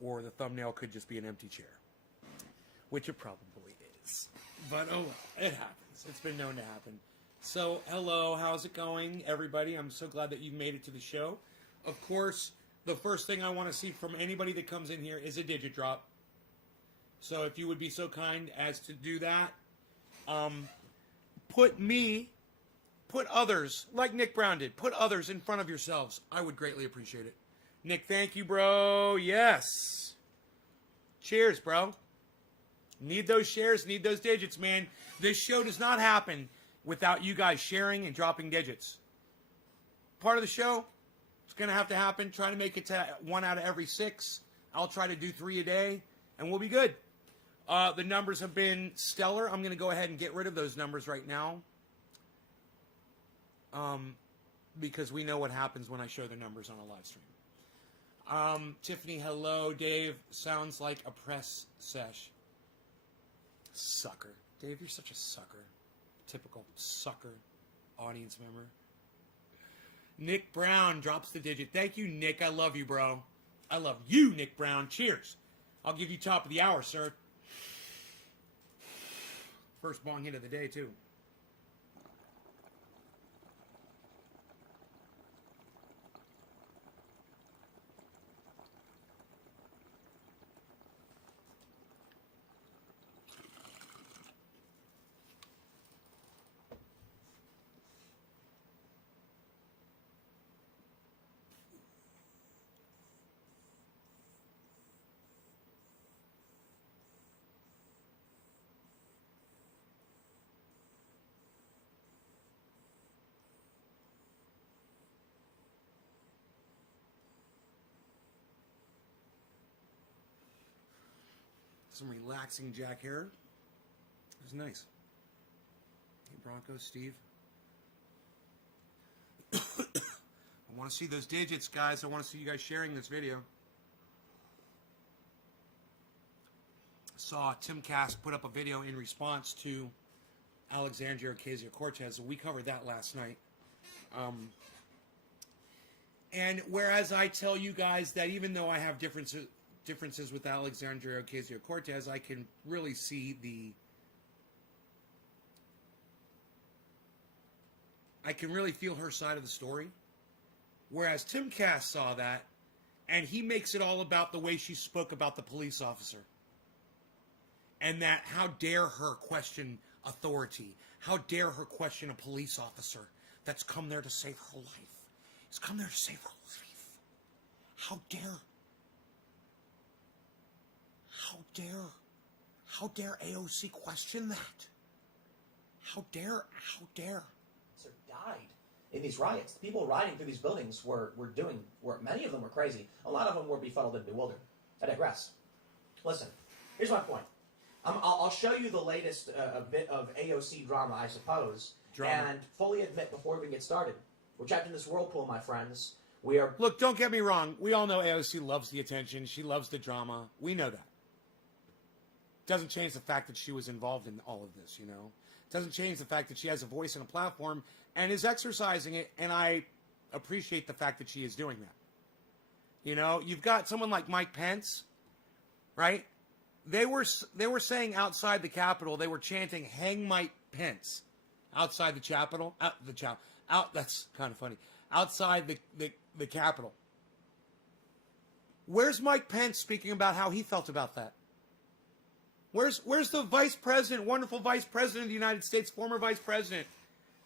Or the thumbnail could just be an empty chair, which it probably is. But oh well, it happens. It's been known to happen. So hello, how's it going, everybody? I'm so glad that you've made it to the show. Of course, the first thing I want to see from anybody that comes in here is a digit drop. So if you would be so kind as to do that, put others, like Nick Brown did, put others in front of yourselves. I would greatly appreciate it. Nick, thank you, bro. Yes. Cheers, bro. Need those shares, need those digits, man. This show does not happen without you guys sharing and dropping digits. Part of the show, it's going to have to happen. Try to make it to 1 out of every 6. I'll try to do 3 a day, and we'll be good. The numbers have been stellar. I'm going to go ahead and get rid of those numbers right now. Because we know what happens when I show the numbers on a live stream. Tiffany, hello. Dave, sounds like a press sesh. Sucker. Dave, you're such a sucker. Typical sucker audience member. Nick Brown drops the digit. Thank you, Nick. I love you, bro. I love you, Nick Brown. Cheers. I'll give you top of the hour, sir. First bong hit of the day, too. Some relaxing Jack hair. It was nice. Hey, Bronco, Steve. I want to see those digits, guys. I want to see you guys sharing this video. Saw Tim Cass put up a video in response to Alexandria Ocasio-Cortez. We covered that last night. And whereas I tell you guys that even though I have differences with Alexandria Ocasio-Cortez, I can really see I can really feel her side of the story. Whereas Tim Cass saw that, and he makes it all about the way she spoke about the police officer. And that how dare her question authority. How dare her question a police officer that's come there to save her life. He's come there to save her life. How dare AOC question that? How dare? Died in these riots. The people riding through these buildings were many of them were crazy. A lot of them were befuddled and bewildered. I digress. Listen, here's my point. I'll show you the latest bit of AOC drama, I suppose, and fully admit before we even get started, we're trapped in this whirlpool, my friends. We are... Look, don't get me wrong. We all know AOC loves the attention. She loves the drama. We know that. Doesn't change the fact that she was involved in all of this, you know. Doesn't change the fact that she has a voice and a platform and is exercising it, and I appreciate the fact that she is doing that. You know, you've got someone like Mike Pence, right? They were saying outside the Capitol, they were chanting "Hang Mike Pence" outside the Capitol. That's kind of funny. Outside the Capitol. Where's Mike Pence speaking about how he felt about that? Where's the vice president, wonderful vice president of the United States, former vice president,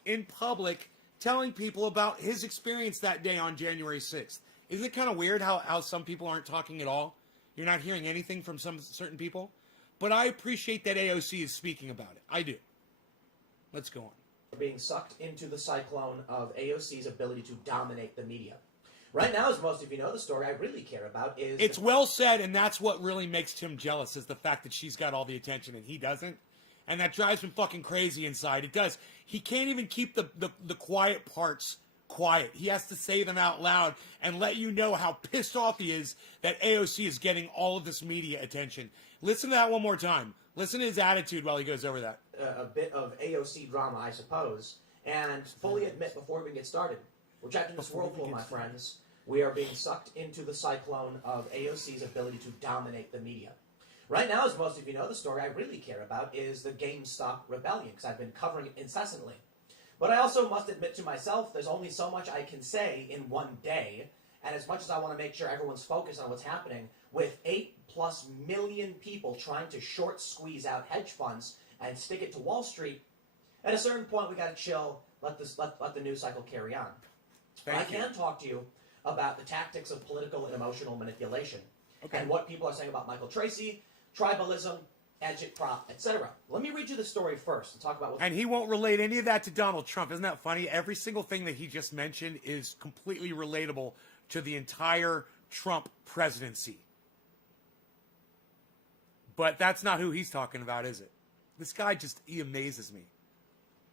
in public telling people about his experience that day on January 6th? Isn't it kind of weird how some people aren't talking at all? You're not hearing anything from some certain people? But I appreciate that AOC is speaking about it. I do. Let's go on. Being sucked into the cyclone of AOC's ability to dominate the media. Right now, as most of you know, the story I really care about is... It's well said, and that's what really makes Tim jealous, is the fact that she's got all the attention and he doesn't. And that drives him fucking crazy inside. It does. He can't even keep the quiet parts quiet. He has to say them out loud and let you know how pissed off he is that AOC is getting all of this media attention. Listen to that one more time. Listen to his attitude while he goes over that. A bit of AOC drama, I suppose, and fully admit before we get started, we're trapped in this whirlpool, my friends. We are being sucked into the cyclone of AOC's ability to dominate the media. Right now, as most of you know, the story I really care about is the GameStop rebellion, because I've been covering it incessantly. But I also must admit to myself, there's only so much I can say in one day, and as much as I want to make sure everyone's focused on what's happening, with 8+ million people trying to short squeeze out hedge funds and stick it to Wall Street, at a certain point we got to chill, let the news cycle carry on. I can talk to you about the tactics of political and emotional manipulation, and what people are saying about Michael Tracy, tribalism, agitprop, etc. Let me read you the story first and talk about what... And he won't relate any of that to Donald Trump. Isn't that funny? Every single thing that he just mentioned is completely relatable to the entire Trump presidency. But that's not who he's talking about, is it? This guy he amazes me.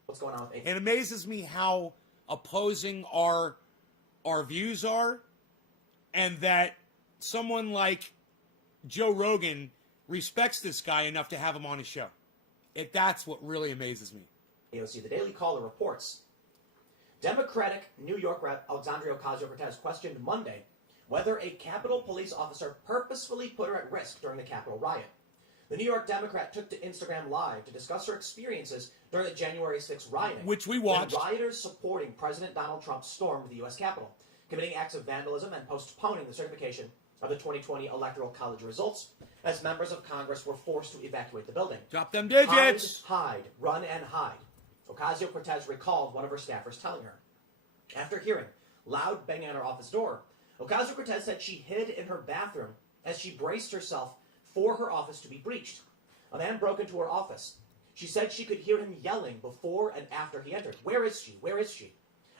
What's going on with It amazes me how opposing our views are, and that someone like Joe Rogan respects this guy enough to have him on his show. That's what really amazes me. AOC. The Daily Caller reports, Democratic New York Rep. Alexandria Ocasio-Cortez questioned Monday whether a Capitol Police officer purposefully put her at risk during the Capitol riot. The New York Democrat took to Instagram Live to discuss her experiences during the January 6th rioting, which we watched. When rioters supporting President Donald Trump stormed the U.S. Capitol, committing acts of vandalism and postponing the certification of the 2020 Electoral College results, as members of Congress were forced to evacuate the building. Drop them digits! Hide, run and hide. Ocasio-Cortez recalled one of her staffers telling her. After hearing loud banging on her office door, Ocasio-Cortez said she hid in her bathroom as she braced herself for her office to be breached. A man broke into her office. She said she could hear him yelling before and after he entered. Where is she? Where is she?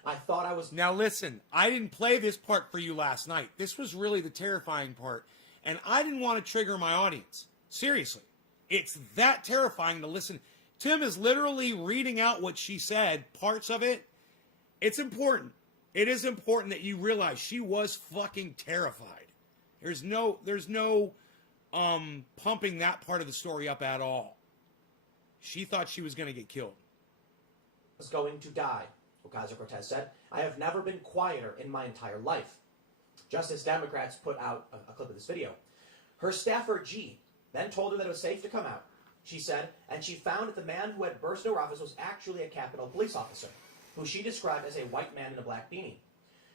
I thought I was... Now listen, I didn't play this part for you last night. This was really the terrifying part. And I didn't want to trigger my audience. Seriously. It's that terrifying to listen. Tim is literally reading out what she said, parts of it. It's important. It is important that you realize she was fucking terrified. There's no pumping that part of the story up at all. She thought she was going to get killed. Was going to die, Ocasio-Cortez said. I have never been quieter in my entire life. Just as Democrats put out a clip of this video. Her staffer, G, then told her that it was safe to come out, she said, and she found that the man who had burst into her office was actually a Capitol Police officer, who she described as a white man in a black beanie.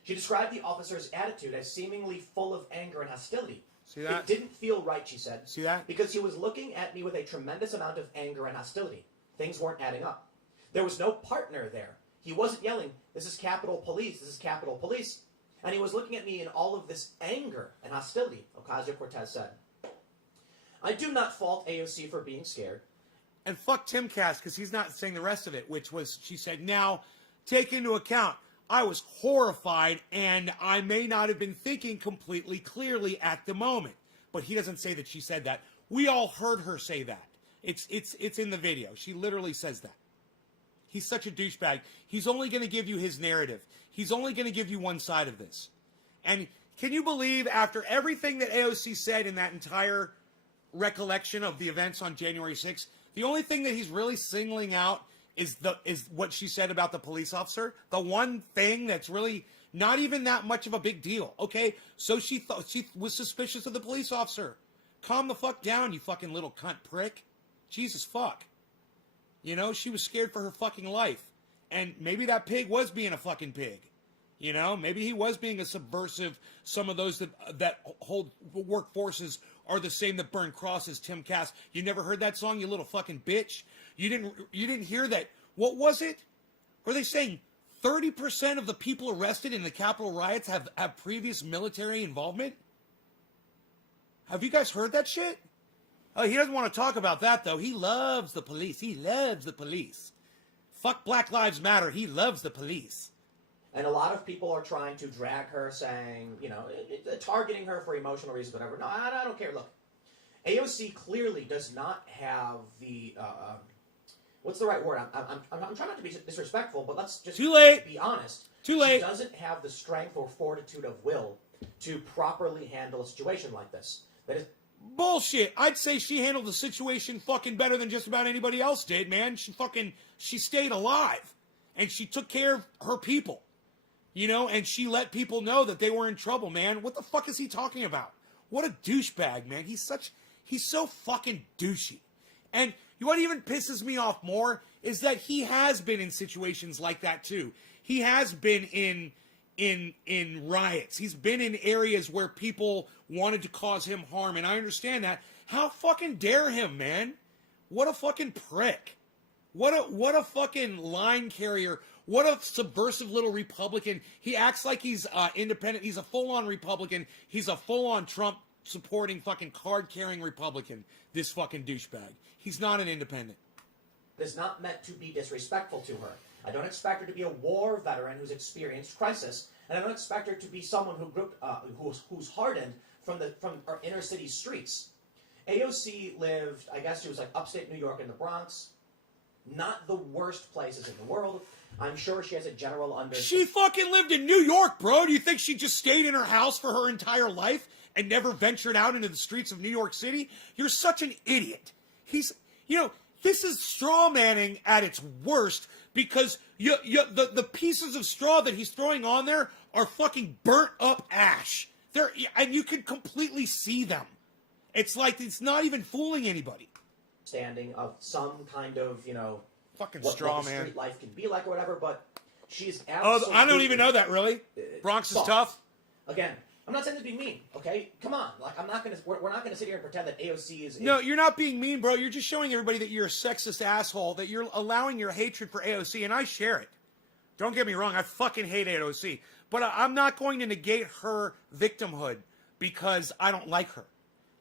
She described the officer's attitude as seemingly full of anger and hostility. See that? It didn't feel right, she said. See that? Because he was looking at me with a tremendous amount of anger and hostility. Things weren't adding up. There was no partner there. He wasn't yelling, this is Capitol Police, this is Capitol Police. And he was looking at me in all of this anger and hostility, Ocasio-Cortez said. I do not fault AOC for being scared. And fuck Tim Cass, because he's not saying the rest of it, which was, she said, now, take into account, I was horrified, and I may not have been thinking completely clearly at the moment. But he doesn't say that she said that. We all heard her say that. It's in the video. She literally says that. He's such a douchebag. He's only going to give you his narrative. He's only going to give you one side of this. And can you believe, after everything that AOC said in that entire recollection of the events on January 6th, the only thing that he's really singling out is what she said about the police officer. The one thing that's really not even that much of a big deal. Okay, so she thought she was suspicious of the police officer. Calm the fuck down, you fucking little cunt prick. Jesus fuck. You know, she was scared for her fucking life. And maybe that pig was being a fucking pig. You know, maybe he was being a subversive. Some of those that hold workforces are the same that burn crosses. Tim Cass. You never heard that song, you little fucking bitch? You didn't hear that. What was it? Were they saying 30% of the people arrested in the Capitol riots have previous military involvement? Have you guys heard that shit? Oh, he doesn't want to talk about that, though. He loves the police. He loves the police. Fuck Black Lives Matter. He loves the police. And a lot of people are trying to drag her, saying, you know, targeting her for emotional reasons, whatever. No, I don't care. Look, AOC clearly does not have the, what's the right word? I'm trying not to be disrespectful, but let's just be honest. Too late. She doesn't have the strength or fortitude of will to properly handle a situation like this. That is bullshit. I'd say she handled the situation fucking better than just about anybody else did, man. She stayed alive. And she took care of her people. You know, and she let people know that they were in trouble, man. What the fuck is he talking about? What a douchebag, man. He's so fucking douchey. And what even pisses me off more is that he has been in situations like that too. He has been in riots. He's been in areas where people wanted to cause him harm, and I understand that. How fucking dare him, man? What a fucking prick. What a fucking line carrier. What a subversive little Republican. He acts like he's independent. He's a full-on Republican. He's a full-on Trump-supporting fucking card-carrying Republican, this fucking douchebag. He's not an independent. Is not meant to be disrespectful to her. I don't expect her to be a war veteran who's experienced crisis, and I don't expect her to be someone who's hardened from our inner city streets. AOC lived, I guess she was like upstate New York in the Bronx. Not the worst places in the world. I'm sure she has a general understanding. She fucking lived in New York, bro. Do you think she just stayed in her house for her entire life and never ventured out into the streets of New York City? You're such an idiot. This is straw manning at its worst because the pieces of straw that he's throwing on there are fucking burnt up ash. And you can completely see them. It's like it's not even fooling anybody. Standing of some kind of, fucking what straw the man. street life can be like or whatever, but she's absolutely... Oh, I don't even know that, really. Bronx is soft. tough. Again, I'm not saying this to be mean, okay? Come on. Like, we're not gonna sit here and pretend that AOC is... No, you're not being mean, bro. You're just showing everybody that you're a sexist asshole, that you're allowing your hatred for AOC, and I share it. Don't get me wrong, I fucking hate AOC. But I'm not going to negate her victimhood because I don't like her.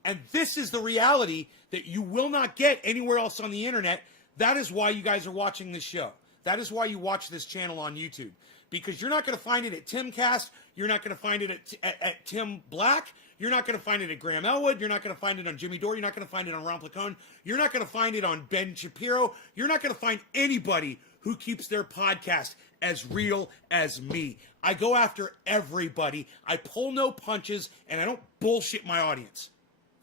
And this is the reality that you will not get anywhere else on the internet. That is why you guys are watching this show. That is why you watch this channel on YouTube. Because you're not going to find it at Timcast. You're not going to find it at Tim Black. You're not going to find it at Graham Elwood. You're not going to find it on Jimmy Dore. You're not going to find it on Ron Placone. You're not going to find it on Ben Shapiro. You're not going to find anybody who keeps their podcast as real as me. I go after everybody. I pull no punches, and I don't bullshit my audience.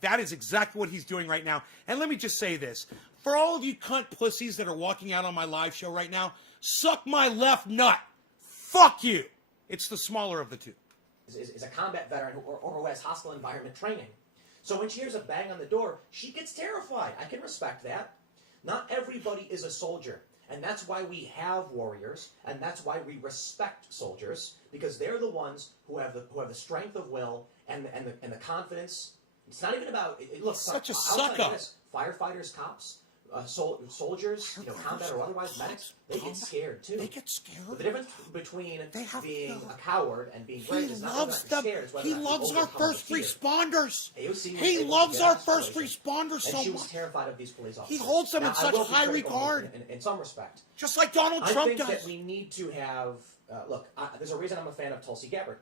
That is exactly what he's doing right now. And let me just say this. For all of you cunt pussies that are walking out on my live show right now, suck my left nut. Fuck you. It's the smaller of the two. Is a combat veteran or who has hostile environment training. So when she hears a bang on the door, she gets terrified. I can respect that. Not everybody is a soldier. And that's why we have warriors, and that's why we respect soldiers, because they're the ones who have the strength of will and the confidence. It's not even about look. Such a outside of suck-up. this, firefighters, cops, soldiers, combat or otherwise, medics, they get scared too. They get scared. But the difference between being no. a coward and being He brave is not whether or loves not them. you're scared, it's whether He or not you loves our overcome the first fear. responders. AOC was He able to loves get out our of first situation, responders so and she was much. terrified of these police officers. He holds them Now, in I such will be high critical regard. in some respect. Just like Donald I Trump think does. that we need to have look. There's a reason I'm a fan of Tulsi Gabbard.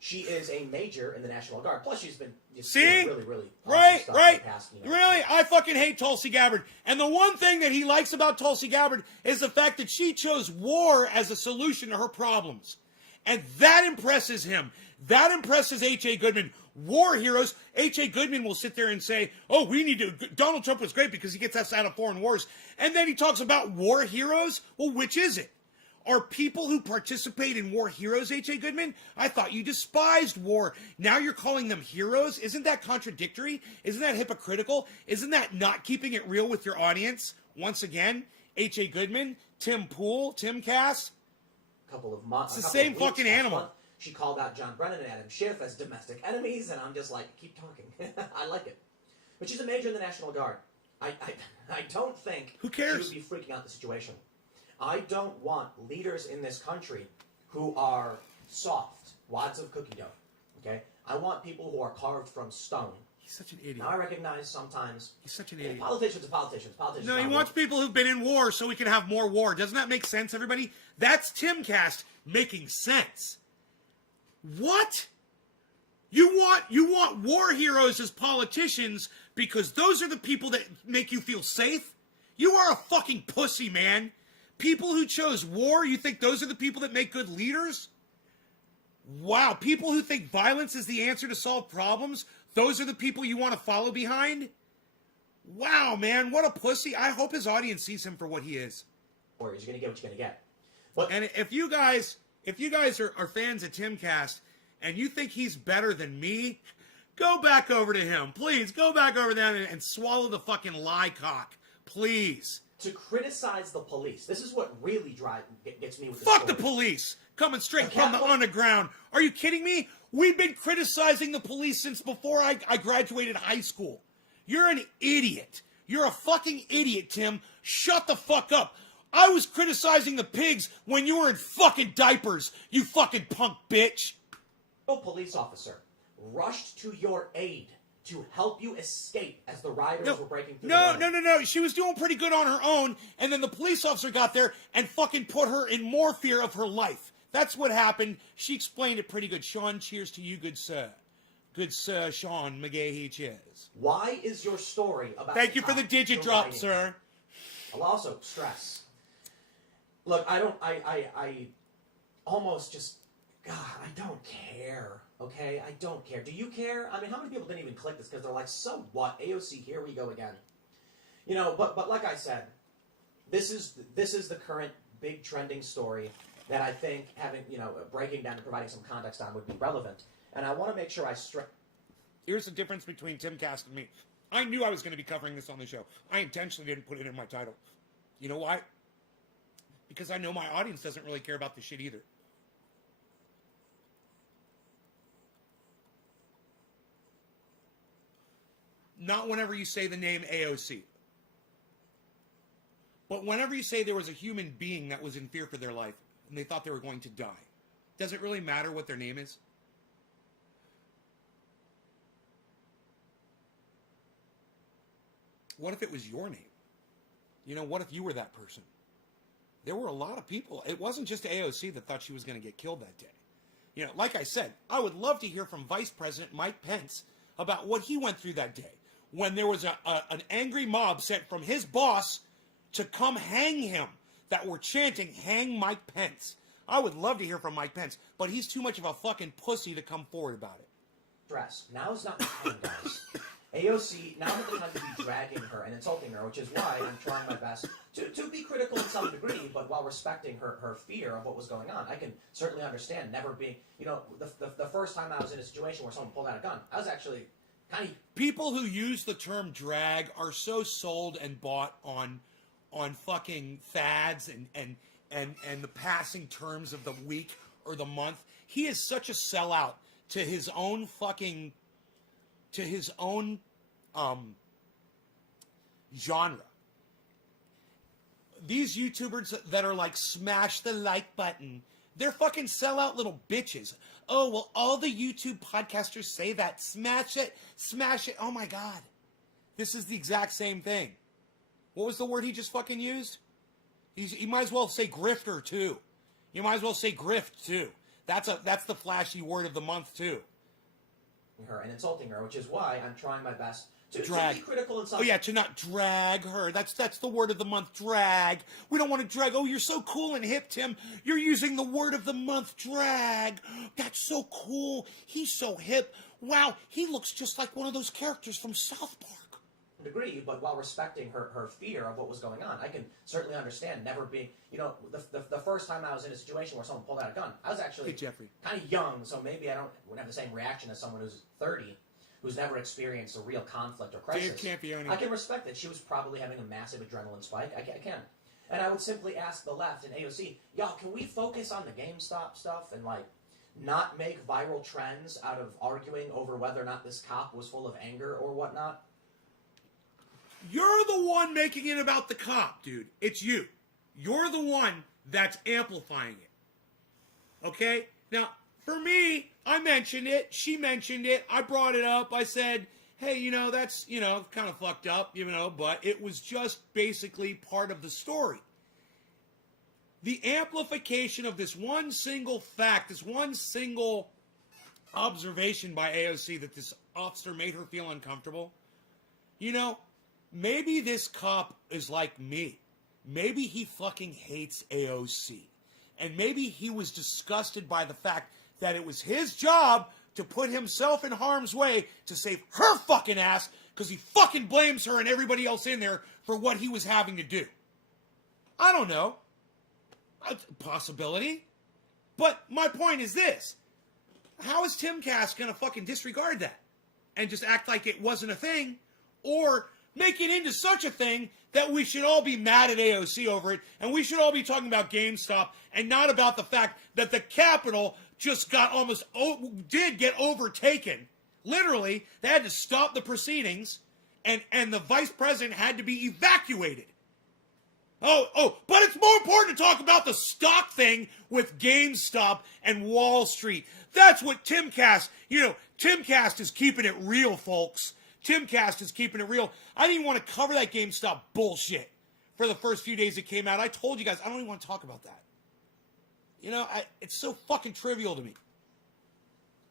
She is a major in the National Guard. Plus, she's been just doing really, really awesome Right, stuff right. in the past, Really, I fucking hate Tulsi Gabbard. And the one thing that he likes about Tulsi Gabbard is the fact that she chose war as a solution to her problems. And that impresses him. That impresses H.A. Goodman. War heroes. H.A. Goodman will sit there and say, oh, we need to... Donald Trump was great because he gets us out of foreign wars. And then he talks about war heroes. Well, which is it? Are people who participate in war heroes, H.A. Goodman? I thought you despised war. Now you're calling them heroes? Isn't that contradictory? Isn't that hypocritical? Isn't that not keeping it real with your audience? Once again, H.A. Goodman, Tim Pool, Tim Cass. It's the same fucking animal. She called out John Brennan and Adam Schiff as domestic enemies, and I'm just like, keep talking. I like it. But she's a major in the National Guard. I don't think Who cares? she would be freaking out the situation. I don't want leaders in this country who are soft, wads of cookie dough. Okay? I want people who are carved from stone. He's such an idiot. Now I recognize sometimes He's such an idiot. Politicians are politicians. Politicians. No, he wants people who've been in war so we can have more war. Doesn't that make sense, everybody? That's Timcast making sense. What? You want war heroes as politicians because those are the people that make you feel safe? You are a fucking pussy, man. People who chose war, you think those are the people that make good leaders? Wow, people who think violence is the answer to solve problems, those are the people you want to follow behind? Wow, man, what a pussy. I hope his audience sees him for what he is. Or you're going to get what you're going to get. But And if you guys if you guys are fans of Timcast and you think he's better than me, go back over to him. Please, go back over there and swallow the fucking lie cock. Please. To criticize the police. This is what really gets me with this Fuck story. the police. Coming straight from the underground. Are you kidding me? We've been criticizing the police since before I graduated high school. You're an idiot. You're a fucking idiot, Tim. Shut the fuck up. I was criticizing the pigs when you were in fucking diapers, you fucking punk bitch. A police officer rushed to your aid to help you escape as the rioters were breaking through the line. No. She was doing pretty good on her own, and then the police officer got there and fucking put her in more fear of her life. That's what happened. She explained it pretty good. Sean, cheers to you, good sir. Good sir, Sean McGahee, cheers. Why is your story about... Thank you for the digit drop, sir. I'll also stress. Look, I almost just... God, I don't care, okay? I don't care. Do you care? I mean, how many people didn't even click this because they're like, so what? AOC, here we go again. You know, but like I said, this is the current big trending story that I think having, breaking down and providing some context on would be relevant. And I want to make sure I stress... Here's the difference between Timcast and me. I knew I was going to be covering this on the show. I intentionally didn't put it in my title. You know why? Because I know my audience doesn't really care about this shit either. Not whenever you say the name AOC. But whenever you say there was a human being that was in fear for their life and they thought they were going to die, does it really matter what their name is? What if it was your name? What if you were that person? There were a lot of people. It wasn't just AOC that thought she was going to get killed that day. Like I said, I would love to hear from Vice President Mike Pence about what he went through that day when there was an angry mob sent from his boss to come hang him that were chanting, "Hang Mike Pence." I would love to hear from Mike Pence, but he's too much of a fucking pussy to come forward about it. Stress. Now's not the time, guys. AOC, now's not the time to be dragging her and insulting her, which is why I'm trying my best to be critical in some degree, but while respecting her fear of what was going on. I can certainly understand never being, the first time I was in a situation where someone pulled out a gun, I was actually kind of... People who use the term drag are so sold and bought on fucking fads and the passing terms of the week or the month. He is such a sellout to his own fucking... to his own genre. These YouTubers that are like, smash the like button, they're fucking sellout little bitches. Oh, well, all the YouTube podcasters say that. Smash it, smash it. Oh my God. This is the exact same thing. What was the word he just fucking used? He might as well say grifter too. You might as well say grift too. That's the flashy word of the month too. Her and insulting her, which is why I'm trying my best to be critical in some... Oh yeah, to not drag her. That's the word of the month, drag. We don't want to drag. Oh, you're so cool and hip, Tim. You're using the word of the month, drag. That's so cool. He's so hip. Wow, he looks just like one of those characters from South Park. Degree, but while respecting her fear of what was going on, I can certainly understand never being, the first time I was in a situation where someone pulled out a gun, I was actually kind of young, so maybe I wouldn't have the same reaction as someone who's 30, who's never experienced a real conflict or crisis. I can respect that she was probably having a massive adrenaline spike. I can. And I would simply ask the left and AOC, y'all, can we focus on the GameStop stuff and, not make viral trends out of arguing over whether or not this cop was full of anger or whatnot? You're the one making it about the cop, dude. It's you. You're the one that's amplifying it. Okay? Now, for me, I mentioned it. She mentioned it. I brought it up. I said, hey, that's, kind of fucked up, but it was just basically part of the story. The amplification of this one single fact, this one single observation by AOC that this officer made her feel uncomfortable, maybe this cop is like me. Maybe he fucking hates AOC. And maybe he was disgusted by the fact that it was his job to put himself in harm's way to save her fucking ass because he fucking blames her and everybody else in there for what he was having to do. I don't know. A possibility. But my point is this. How is Timcast going to fucking disregard that and just act like it wasn't a thing, or make it into such a thing that we should all be mad at AOC over it, and we should all be talking about GameStop and not about the fact that the Capitol just got did get overtaken. Literally, they had to stop the proceedings, and the vice president had to be evacuated. But it's more important to talk about the stock thing with GameStop and Wall Street. That's what Timcast, Timcast is keeping it real, folks. Timcast is keeping it real. I didn't even want to cover that GameStop bullshit for the first few days it came out. I told you guys, I don't even want to talk about that. It's so fucking trivial to me.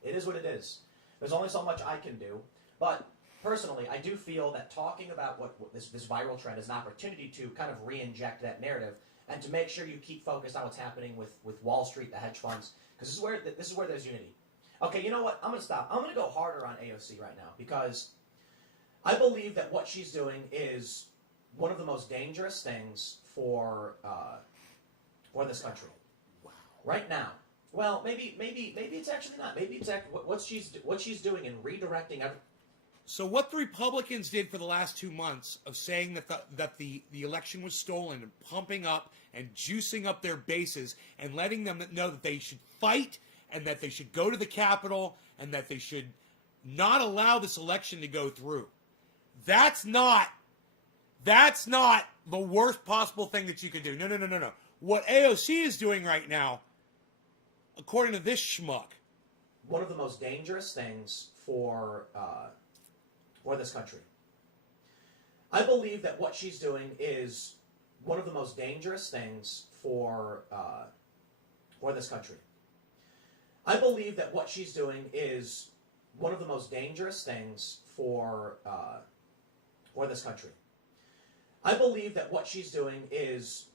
It is what it is. There's only so much I can do. But personally, I do feel that talking about what this viral trend is an opportunity to kind of re-inject that narrative and to make sure you keep focused on what's happening with Wall Street, the hedge funds, because this is where there's unity. Okay, you know what? I'm going to stop. I'm going to go harder on AOC right now because I believe that what she's doing is one of the most dangerous things for this country. Wow. Right now. Well, maybe it's actually not. Maybe it's what she's doing in redirecting every. So what the Republicans did for the last 2 months of saying that the election was stolen and pumping up and juicing up their bases and letting them know that they should fight and that they should go to the Capitol and that they should not allow this election to go through. That's not the worst possible thing that you could do. No. What AOC is doing right now, according to this schmuck, one of the most dangerous things for this country. I believe that what she's doing is one of the most dangerous things for this country. I believe that what she's doing is one of the most dangerous things for this country. I believe that what she's doing is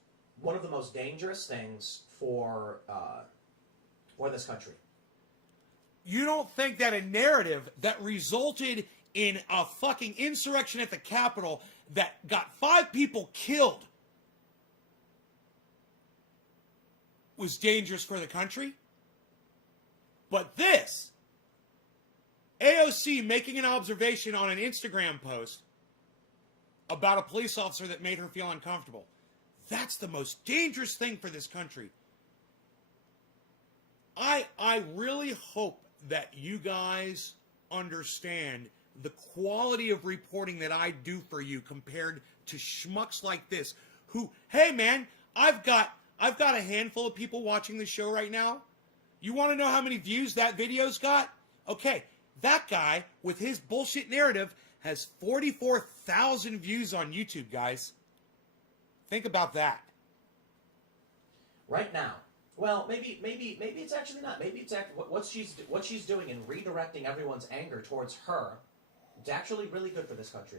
one of the most dangerous things for this country. You don't think that a narrative that resulted in a fucking insurrection at the Capitol that got 5 people killed was dangerous for the country? But this, AOC making an observation on an Instagram post about a police officer that made her feel uncomfortable, that's the most dangerous thing for this country. I really hope that you guys understand the quality of reporting that I do for you compared to schmucks like this who, hey man, I've got a handful of people watching the show right now. You want to know how many views that video's got? Okay, that guy with his bullshit narrative has 44,000 views on YouTube, guys. Think about that. Right now. Well, maybe it's actually not. Maybe it's what she's doing in redirecting everyone's anger towards her. It's actually really good for this country.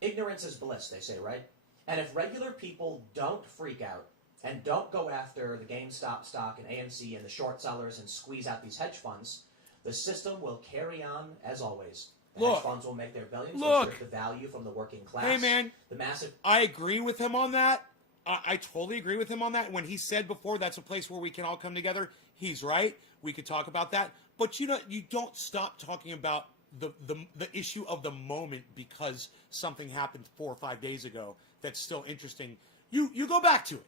Ignorance is bliss, they say, right? And if regular people don't freak out and don't go after the GameStop stock and AMC and the short sellers and squeeze out these hedge funds, the system will carry on as always. The hedge funds will make their billions. They'll strip the value from the working class. Hey, man. The massive. I agree with him on that. I totally agree with him on that. When he said before that's a place where we can all come together, he's right. We could talk about that. But you don't stop talking about the issue of the moment because something happened 4 or 5 days ago that's still interesting. You go back to it.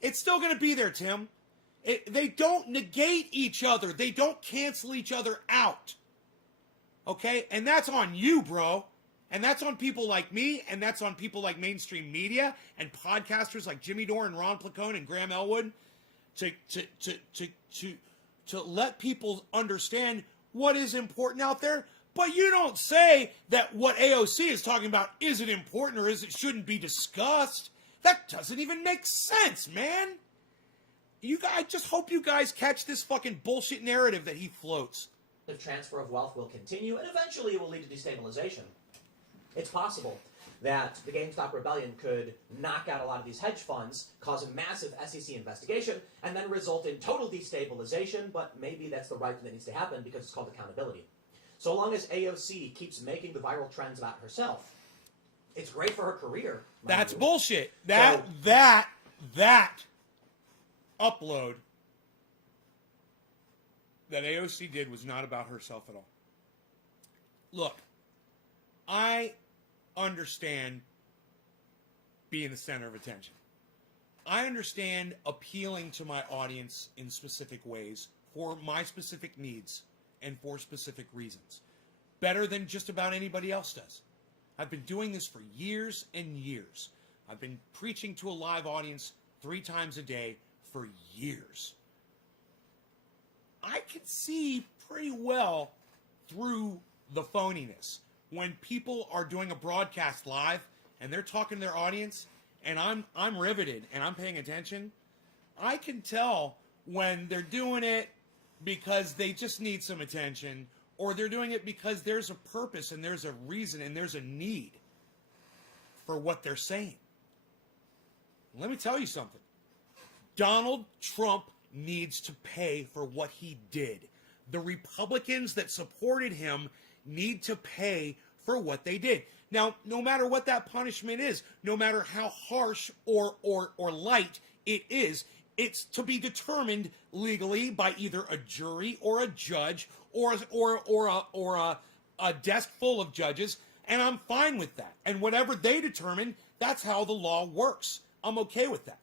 It's still going to be there, Tim. They don't negate each other. They don't cancel each other out. Okay? And that's on you, bro. And that's on people like me, and that's on people like mainstream media and podcasters like Jimmy Dore and Ron Placone and Graham Elwood to let people understand what is important out there. But you don't say that what AOC is talking about isn't important or shouldn't be discussed. That doesn't even make sense, man. I just hope you guys catch this fucking bullshit narrative that he floats. The transfer of wealth will continue, and eventually it will lead to destabilization. It's possible that the GameStop rebellion could knock out a lot of these hedge funds, cause a massive SEC investigation, and then result in total destabilization, but maybe that's the right thing that needs to happen because it's called accountability. So long as AOC keeps making the viral trends about herself, it's great for her career. That's bullshit. That upload that AOC did was not about herself at all. Look, I understand being the center of attention. I understand appealing to my audience in specific ways for my specific needs and for specific reasons. Better than just about anybody else does. I've been doing this for years and years. I've been preaching to a live audience 3 times a day for years. I can see pretty well through the phoniness. When people are doing a broadcast live and they're talking to their audience and I'm riveted and I'm paying attention, I can tell when they're doing it because they just need some attention, or they're doing it because there's a purpose and there's a reason and there's a need for what they're saying. Let me tell you something. Donald Trump needs to pay for what he did. The Republicans that supported him need to pay for what they did. Now, no matter what that punishment is, no matter how harsh or light it is, it's to be determined legally by either a jury or a judge or a desk full of judges, and I'm fine with that. And whatever they determine, that's how the law works. I'm okay with that.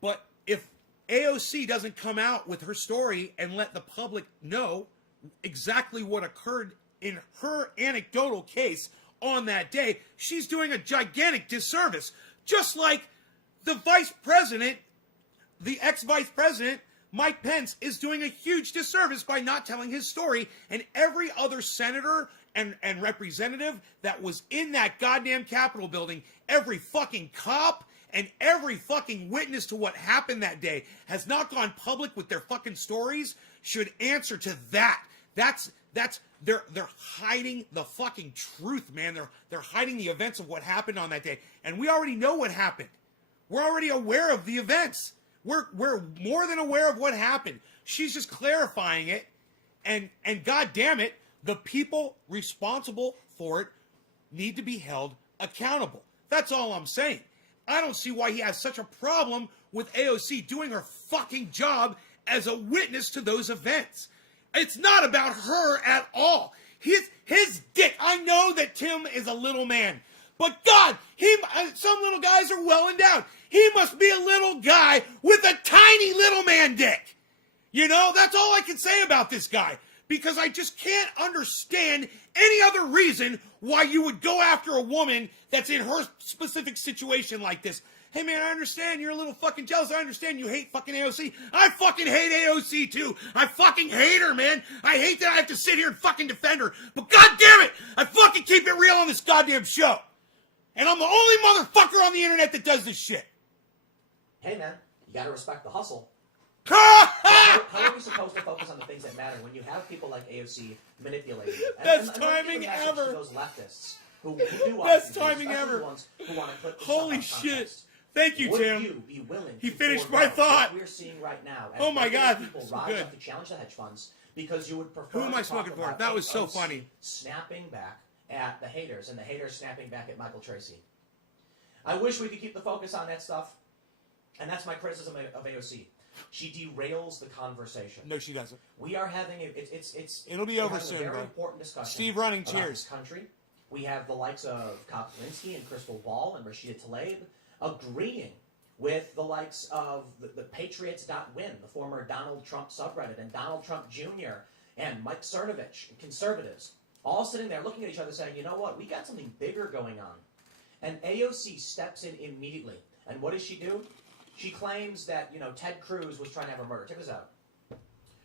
But if AOC doesn't come out with her story and let the public know exactly what occurred in her anecdotal case on that day, she's doing a gigantic disservice. Just like the vice president, the ex-vice president, Mike Pence, is doing a huge disservice by not telling his story, and every other senator and representative that was in that goddamn Capitol building, every fucking cop and every fucking witness to what happened that day has not gone public with their fucking stories, should answer to that. They're hiding the fucking truth, man. They're hiding the events of what happened on that day. And we already know what happened. We're already aware of the events. We're more than aware of what happened. She's just clarifying it, and god damn it, the people responsible for it need to be held accountable. That's all I'm saying. I don't see why he has such a problem with AOC doing her fucking job as a witness to those events. It's not about her at all. His dick. I know that Tim is a little man, but God, some little guys are well endowed. He must be a little guy with a tiny little man dick. You know, that's all I can say about this guy, because I just can't understand any other reason why you would go after a woman that's in her specific situation like this. Hey man, I understand you're a little fucking jealous. I understand you hate fucking AOC. I fucking hate AOC too. I fucking hate her, man. I hate that I have to sit here and fucking defend her. But god damn it, I fucking keep it real on this goddamn show. And I'm the only motherfucker on the internet that does this shit. Hey man, you gotta respect the hustle. How are we supposed to focus on the things that matter when you have people like AOC manipulating you? Best timing ever. Those leftists who do best timing ever. The ones who want to clip holy shit. Thank you, Would Tim. you be willing he to finished my thought. What we're seeing right now. Oh my God. People so rise good. up to challenge the hedge funds because you would prefer. Who am I smoking for? That was so funny. Snapping back at the haters and the haters snapping back at Michael Tracy. I wish we could keep the focus on that stuff, and that's my criticism of AOC. She derails the conversation. No, she doesn't. We are having It'll be over soon, a very bro. important discussion. Steve running, about cheers. this country. We have the likes of Koplinski and Crystal Ball and Rashida Tlaib agreeing with the likes of the Patriots.win, the former Donald Trump subreddit, and Donald Trump Jr. and Mike Cernovich, and conservatives, all sitting there looking at each other saying, you know what, we got something bigger going on. And AOC steps in immediately. And what does she do? She claims that, Ted Cruz was trying to have her murdered. Check this out.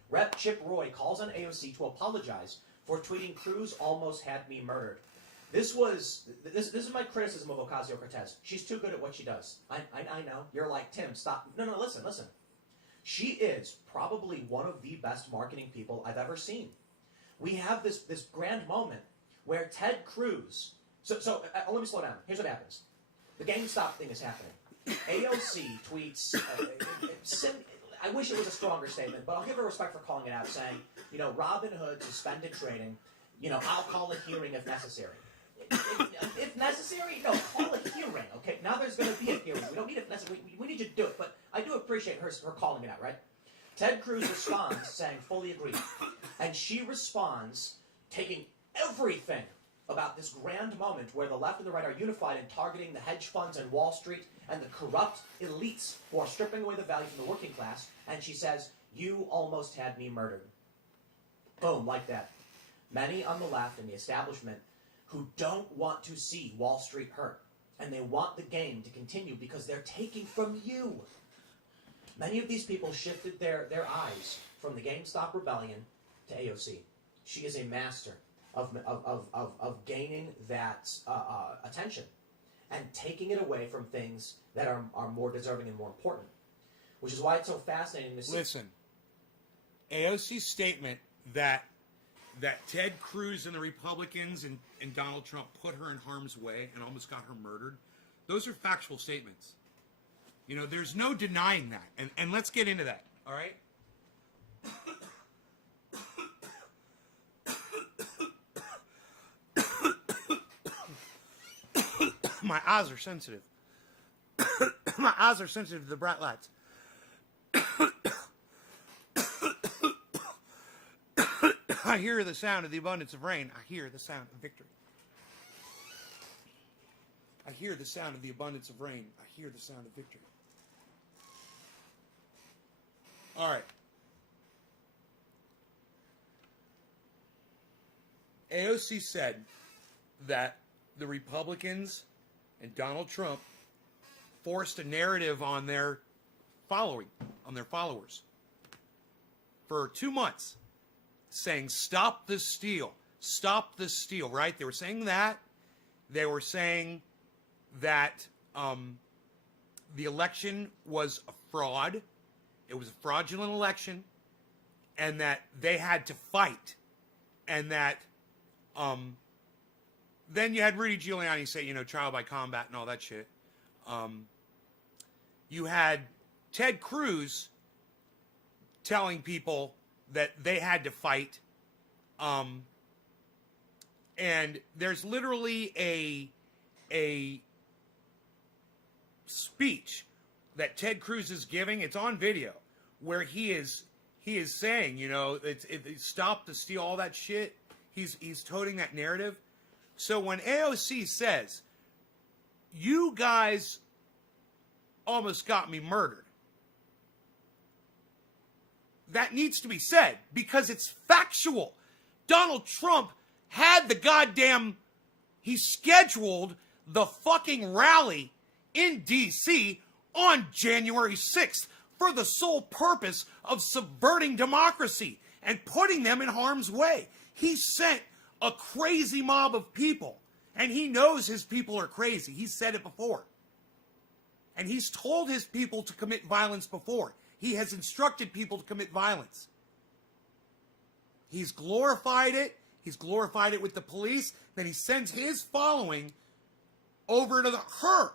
Rep. Chip Roy calls on AOC to apologize for tweeting, "Cruz almost had me murdered." This is my criticism of Ocasio-Cortez. She's too good at what she does. I know. You're like, Tim, stop. No, listen. She is probably one of the best marketing people I've ever seen. We have this grand moment where Ted Cruz... So let me slow down. Here's what happens. The GameStop thing is happening. AOC tweets... I wish it was a stronger statement, but I'll give her respect for calling it out, saying, Robinhood suspended trading. I'll call a hearing if necessary. if necessary, no, call a hearing, okay? Now there's going to be a hearing. We don't need it necessary. We need you to do it, but I do appreciate her calling it out, right? Ted Cruz responds saying, fully agree. And she responds taking everything about this grand moment where the left and the right are unified in targeting the hedge funds and Wall Street and the corrupt elites who are stripping away the value from the working class. And she says, you almost had me murdered. Boom, like that. Many on the left and the establishment who don't want to see Wall Street hurt. And they want the game to continue because they're taking from you. Many of these people shifted their eyes from the GameStop rebellion to AOC. She is a master of gaining that attention and taking it away from things that are more deserving and more important. Which is why it's so fascinating to see. Listen, AOC's statement that Ted Cruz and the Republicans and Donald Trump put her in harm's way and almost got her murdered, those are factual statements. You know, there's no denying that. And let's get into that, all right? My eyes are sensitive. My eyes are sensitive to the bright lights. I hear the sound of the abundance of rain. I hear the sound of victory. I hear the sound of the abundance of rain. I hear the sound of victory. All right. AOC said that the Republicans and Donald Trump forced a narrative on their followers for 2 months, saying, stop this steal, right? They were saying that. They were saying that the election was a fraud. It was a fraudulent election, and that they had to fight, and that then you had Rudy Giuliani say, you know, trial by combat and all that shit. You had Ted Cruz telling people that they had to fight. And there's literally a speech that Ted Cruz is giving. It's on video where he is saying, you know, it's stop the steal, all that shit. He's toting that narrative. So when AOC says, you guys almost got me murdered, that needs to be said because it's factual. Donald Trump had he scheduled the fucking rally in D.C. on January 6th for the sole purpose of subverting democracy and putting them in harm's way. He sent a crazy mob of people, and he knows his people are crazy. He's said it before. And he's told his people to commit violence before. He has instructed people to commit violence. He's glorified it. He's glorified it with the police. Then he sends his following over to her.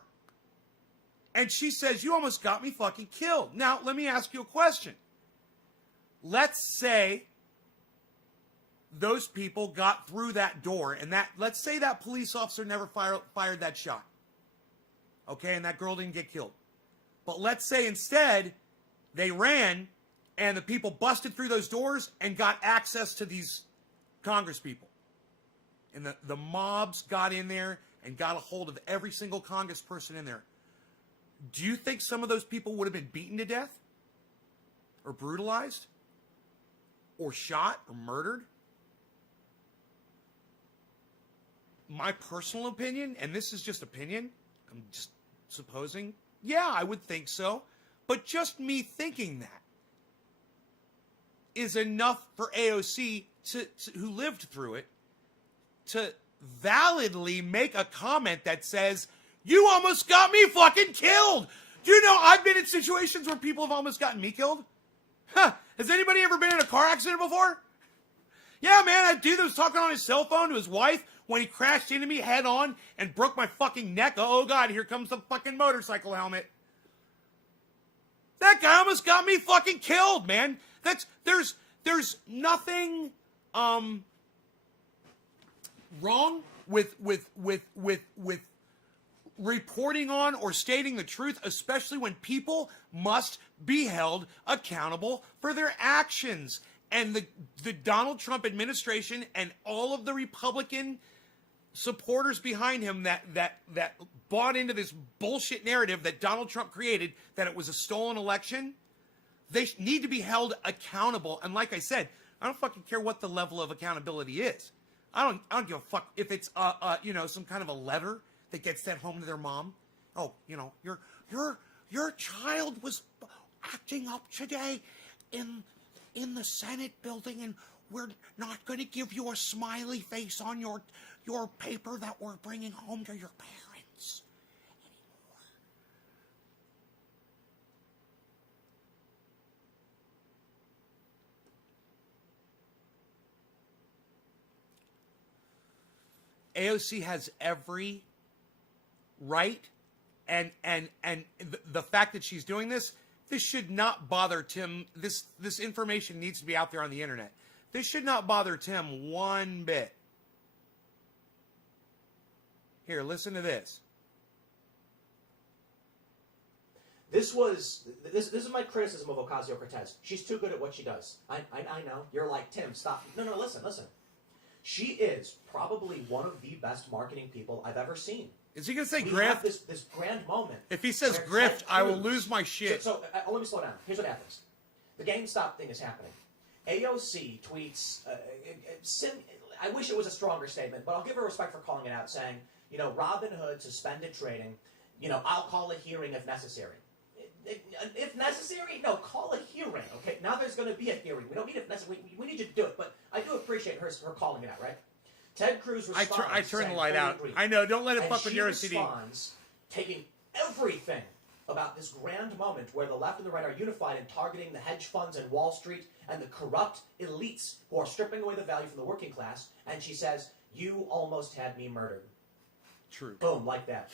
And she says, you almost got me fucking killed. Now, let me ask you a question. Let's say those people got through that door, and let's say that police officer never fired that shot. Okay, and that girl didn't get killed. But let's say instead they ran and the people busted through those doors and got access to these Congress people. And the mobs got in there and got a hold of every single Congress person in there. Do you think some of those people would have been beaten to death? Or brutalized? Or shot? Or murdered? My personal opinion, and this is just opinion, I'm just supposing, yeah, I would think so. But just me thinking that is enough for AOC, who lived through it, to validly make a comment that says, you almost got me fucking killed. Do you know I've been in situations where people have almost gotten me killed? Huh. Has anybody ever been in a car accident before? Yeah, man, that dude that was talking on his cell phone to his wife when he crashed into me head on and broke my fucking neck. Oh, God, here comes the fucking motorcycle helmet. That guy almost got me fucking killed, man. There's nothing wrong with reporting on or stating the truth, especially when people must be held accountable for their actions. And the Donald Trump administration and all of the Republican supporters behind him that bought into this bullshit narrative that Donald Trump created, that it was a stolen election, they need to be held accountable. And like I said, I don't fucking care what the level of accountability is. I don't give a fuck if it's some kind of a letter that gets sent home to their mom. Oh, your child was acting up today in the Senate building, and we're not going to give you a smiley face on your paper that we're bringing home to your parents anymore. AOC has every right, and the fact that she's doing this should not bother Tim. This information needs to be out there on the internet. This should not bother Tim one bit. Here, listen to this. This is my criticism of Ocasio-Cortez. She's too good at what she does. I know. You're like, Tim, stop. No, listen. She is probably one of the best marketing people I've ever seen. Is he going to say we grift? Have this grand moment. If he says grift, I will lose my shit. So let me slow down. Here's what happens. The GameStop thing is happening. AOC tweets, I wish it was a stronger statement, but I'll give her respect for calling it out, saying, Robinhood suspended trading, I'll call a hearing if necessary. If necessary, no, call a hearing, okay? Now there's going to be a hearing. We don't need it if necessary. We need you to do it, but I do appreciate her calling it out, right? Ted Cruz responds. I turn the light out. I know. Don't let it fuck with your OCD. She responds, taking everything about this grand moment where the left and the right are unified in targeting the hedge funds and Wall Street and the corrupt elites who are stripping away the value from the working class. And she says, "You almost had me murdered." True. Boom, like that.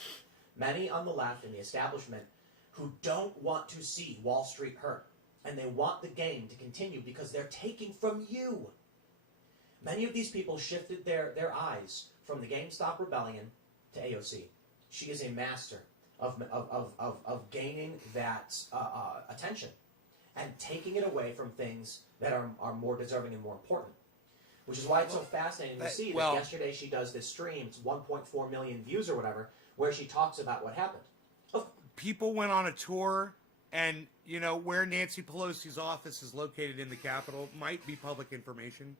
Many on the left and the establishment who don't want to see Wall Street hurt, and they want the game to continue because they're taking from you. Many of these people shifted their eyes from the GameStop rebellion to AOC. She is a master of gaining that attention and taking it away from things that are more deserving and more important. Which is why it's so fascinating to see that yesterday she does this stream, it's 1.4 million views or whatever, where she talks about what happened. People went on a tour, and, where Nancy Pelosi's office is located in the Capitol might be public information.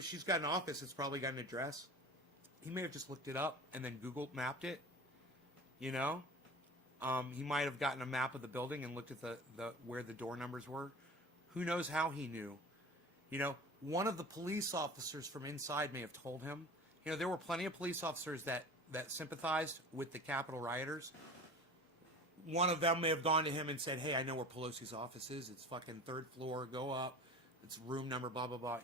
She's got an office. It's probably got an address. He may have just looked it up and then Google mapped it. He might have gotten a map of the building and looked at the where the door numbers were. Who knows how he knew? One of the police officers from inside may have told him. There were plenty of police officers that sympathized with the Capitol rioters. One of them may have gone to him and said, "Hey, I know where Pelosi's office is. It's fucking 3rd floor. Go up. It's room number, blah, blah, blah,"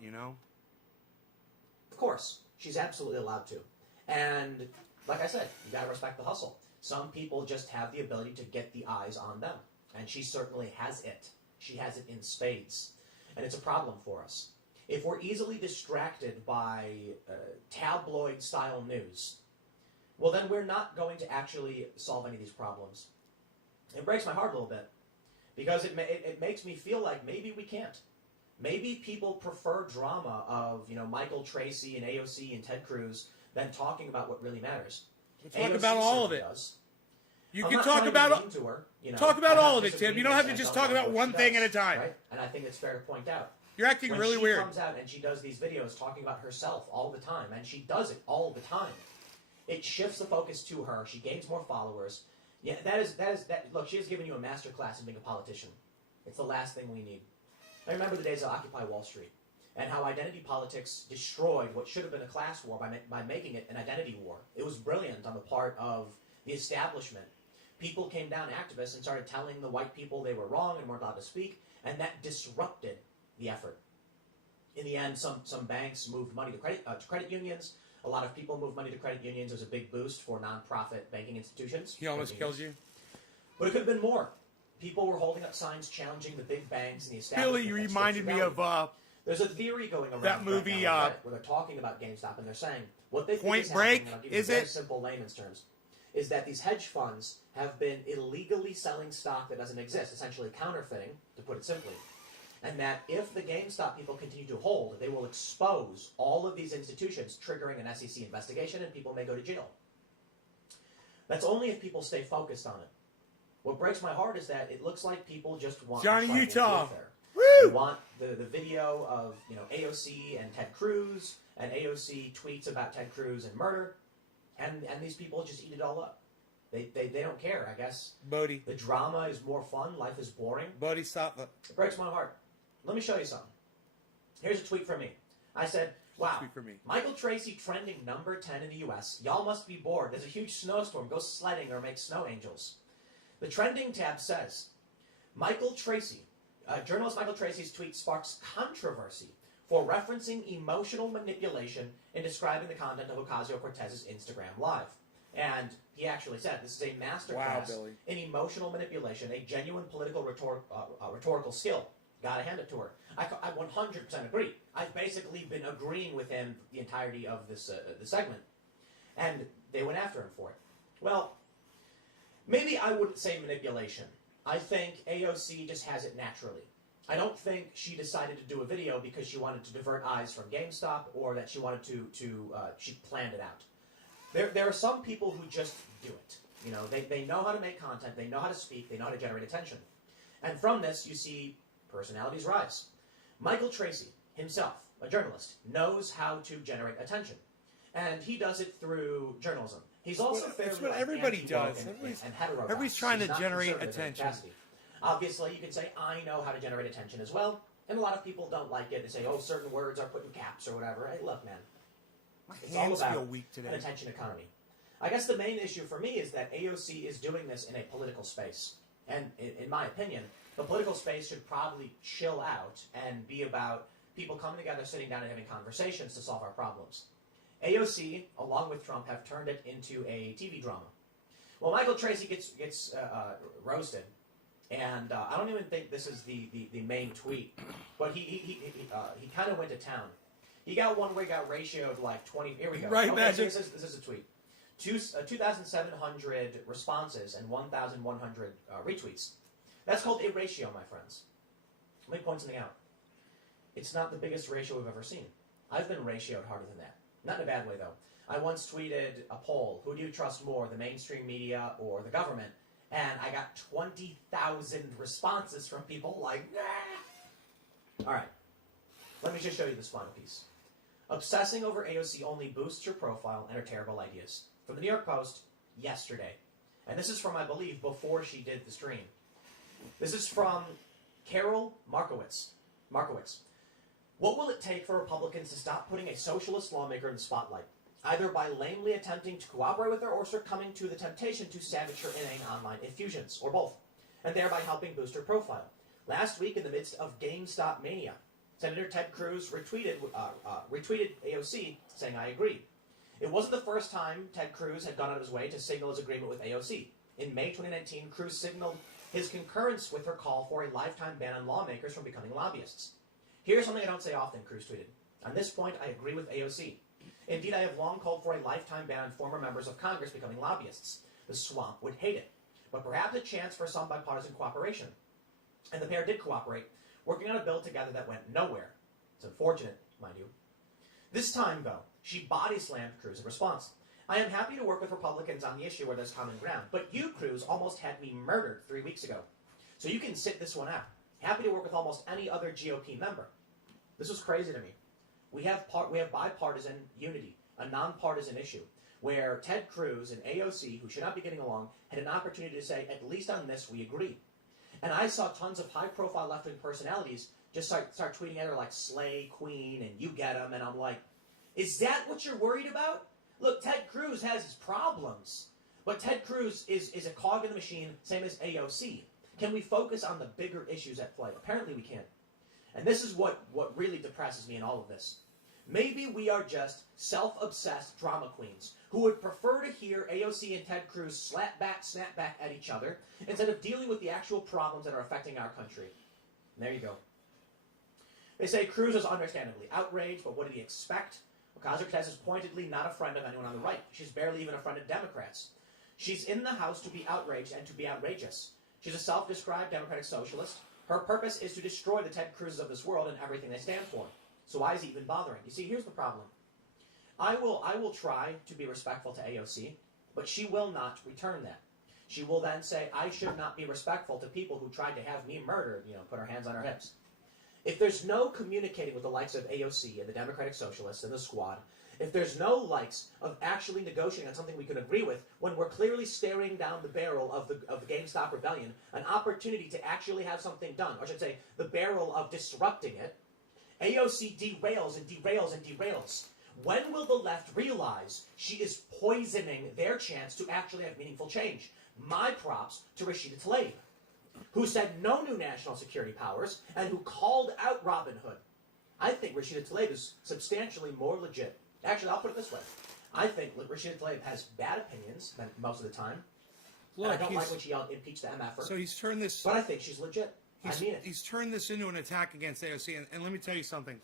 Of course. She's absolutely allowed to. And like I said, you got to respect the hustle. Some people just have the ability to get the eyes on them. And she certainly has it. She has it in spades. And it's a problem for us. If we're easily distracted by tabloid-style news, well, then we're not going to actually solve any of these problems. It breaks my heart a little bit. Because it makes me feel like maybe we can't. Maybe people prefer drama of, Michael Tracy and AOC and Ted Cruz than talking about what really matters. Talk about all of it. Does. You can talk about all of it, Tim. You don't have to just talk about one thing at a time. Right? And I think it's fair to point out. You're acting really weird. She comes out and she does these videos talking about herself all the time, and she does it all the time. It shifts the focus to her. She gains more followers. Yeah, that. Look, she has given you a master class in being a politician. It's the last thing we need. I remember the days of Occupy Wall Street and how identity politics destroyed what should have been a class war by making it an identity war. It was brilliant on the part of the establishment. People came down, activists, and started telling the white people they were wrong and weren't allowed to speak, and that disrupted the effort. In the end, some banks moved money to credit unions. A lot of people moved money to credit unions. It was a big boost for nonprofit banking institutions. He almost killed you. But it could have been more. People were holding up signs challenging the big banks and the establishment. Billy, you reminded me of There's a theory going around That movie, right now on Reddit where they're talking about GameStop and they're saying what they think Point is Break, happening, and I'll give you is very it? simple layman's terms, is that these hedge funds have been illegally selling stock that doesn't exist, essentially counterfeiting, to put it simply. And that if the GameStop people continue to hold, they will expose all of these institutions, triggering an SEC investigation, and people may go to jail. That's only if people stay focused on it. What breaks my heart is that it looks like people just want Johnny tribal Utah. warfare. Woo! They want the video of AOC and Ted Cruz, and AOC tweets about Ted Cruz and murder, and these people just eat it all up. They don't care, I guess. Bodie. The drama is more fun. Life is boring. Bodie, stop it. It breaks my heart. Let me show you something. Here's a tweet from me. I said, wow, Tweet from me. Michael Tracy trending number 10 in the U.S. Y'all must be bored. There's a huge snowstorm. Go sledding or make snow angels. The trending tab says, Michael Tracy, journalist Michael Tracy's tweet sparks controversy for referencing emotional manipulation in describing the content of Ocasio-Cortez's Instagram Live. And he actually said, this is a masterclass in emotional manipulation, a genuine political rhetorical skill. Gotta hand it to her. I 100% agree. I've basically been agreeing with him the entirety of this the segment. And they went after him for it. Well, maybe I wouldn't say manipulation. I think AOC just has it naturally. I don't think she decided to do a video because she wanted to divert eyes from GameStop or that she wanted she planned it out. There are some people who just do it. They know how to make content, they know how to speak, they know how to generate attention. And from this, you see personalities rise. Michael Tracy himself, a journalist, knows how to generate attention. And he does it through journalism. He's also fairly That's what everybody does. And heterodox. Everybody's trying He's to not generate conservative in attention. capacity. Obviously, you can say, I know how to generate attention as well. And a lot of people don't like it. They say, oh, certain words are put in caps or whatever. Hey, look, man. My It's all hands about feel weak today. an attention economy. I guess the main issue for me is that AOC is doing this in a political space. And in my opinion, the political space should probably chill out and be about people coming together, sitting down and having conversations to solve our problems. AOC, along with Trump, have turned it into a TV drama. Well, Michael Tracy gets roasted, and I don't even think this is the main tweet, but he kind of went to town. He got one where he got ratioed like 20. Here we go. Right, okay, Magic. So this is a tweet. 2,700 responses and 1,100 retweets. That's called a ratio, my friends. Let me point something out. It's not the biggest ratio we've ever seen. I've been ratioed harder than that. Not in a bad way, though. I once tweeted a poll, who do you trust more, the mainstream media or the government? And I got 20,000 responses from people like, nah. All right. Let me just show you this final piece. Obsessing over AOC only boosts your profile and her terrible ideas. From the New York Post, yesterday. And this is from, I believe, before she did the stream. This is from Carol Markowitz. What will it take for Republicans to stop putting a socialist lawmaker in the spotlight? Either by lamely attempting to cooperate with her or succumbing to the temptation to savage her inane online effusions, or both, and thereby helping boost her profile. Last week, in the midst of GameStop mania, Senator Ted Cruz retweeted AOC, saying, I agree. It wasn't the first time Ted Cruz had gone out of his way to signal his agreement with AOC. In May 2019, Cruz signaled his concurrence with her call for a lifetime ban on lawmakers from becoming lobbyists. Here's something I don't say often, Cruz tweeted. On this point, I agree with AOC. Indeed, I have long called for a lifetime ban on former members of Congress becoming lobbyists. The swamp would hate it, but perhaps a chance for some bipartisan cooperation. And the pair did cooperate, working on a bill together that went nowhere. It's unfortunate, mind you. This time, though, she body-slammed Cruz in response. I am happy to work with Republicans on the issue where there's common ground, but you, Cruz, almost had me murdered 3 weeks ago. So you can sit this one out. Happy to work with almost any other GOP member. This was crazy to me. We have bipartisan unity, a nonpartisan issue, where Ted Cruz and AOC, who should not be getting along, had an opportunity to say, at least on this, we agree. And I saw tons of high-profile left-wing personalities just start tweeting at her like slay queen and you get him, and I'm like, is that what you're worried about? Look, Ted Cruz has his problems, but Ted Cruz is a cog in the machine, same as AOC. Can we focus on the bigger issues at play? Apparently we can't. And this is what really depresses me in all of this. Maybe we are just self-obsessed drama queens who would prefer to hear AOC and Ted Cruz snap back at each other instead of dealing with the actual problems that are affecting our country. And there you go. They say Cruz is understandably outraged, but what did he expect? Ocasio-Cortez is pointedly not a friend of anyone on the right. She's barely even a friend of Democrats. She's in the House to be outraged and to be outrageous. She's a self-described democratic socialist. Her purpose is to destroy the Ted Cruzes of this world and everything they stand for. So why is he even bothering? You see, here's the problem. I will try to be respectful to AOC, but she will not return that. She will then say, I should not be respectful to people who tried to have me murdered, put her hands on her hips. If there's no communicating with the likes of AOC and the Democratic Socialists and the Squad, if there's no likes of actually negotiating on something we can agree with, when we're clearly staring down the barrel of the GameStop rebellion, an opportunity to actually have something done, or I should say, the barrel of disrupting it, AOC derails and derails and derails. When will the left realize she is poisoning their chance to actually have meaningful change? My props to Rashida Tlaib, who said no new national security powers and who called out Robin Hood. I think Rashida Tlaib is substantially more legit. Actually, I'll put it this way. I think Rashida Tlaib has bad opinions most of the time. Look, and I don't like when she yelled, impeach the MFer. So he's turned this... But I think she's legit. I mean it. He's turned this into an attack against AOC. And let me tell you something.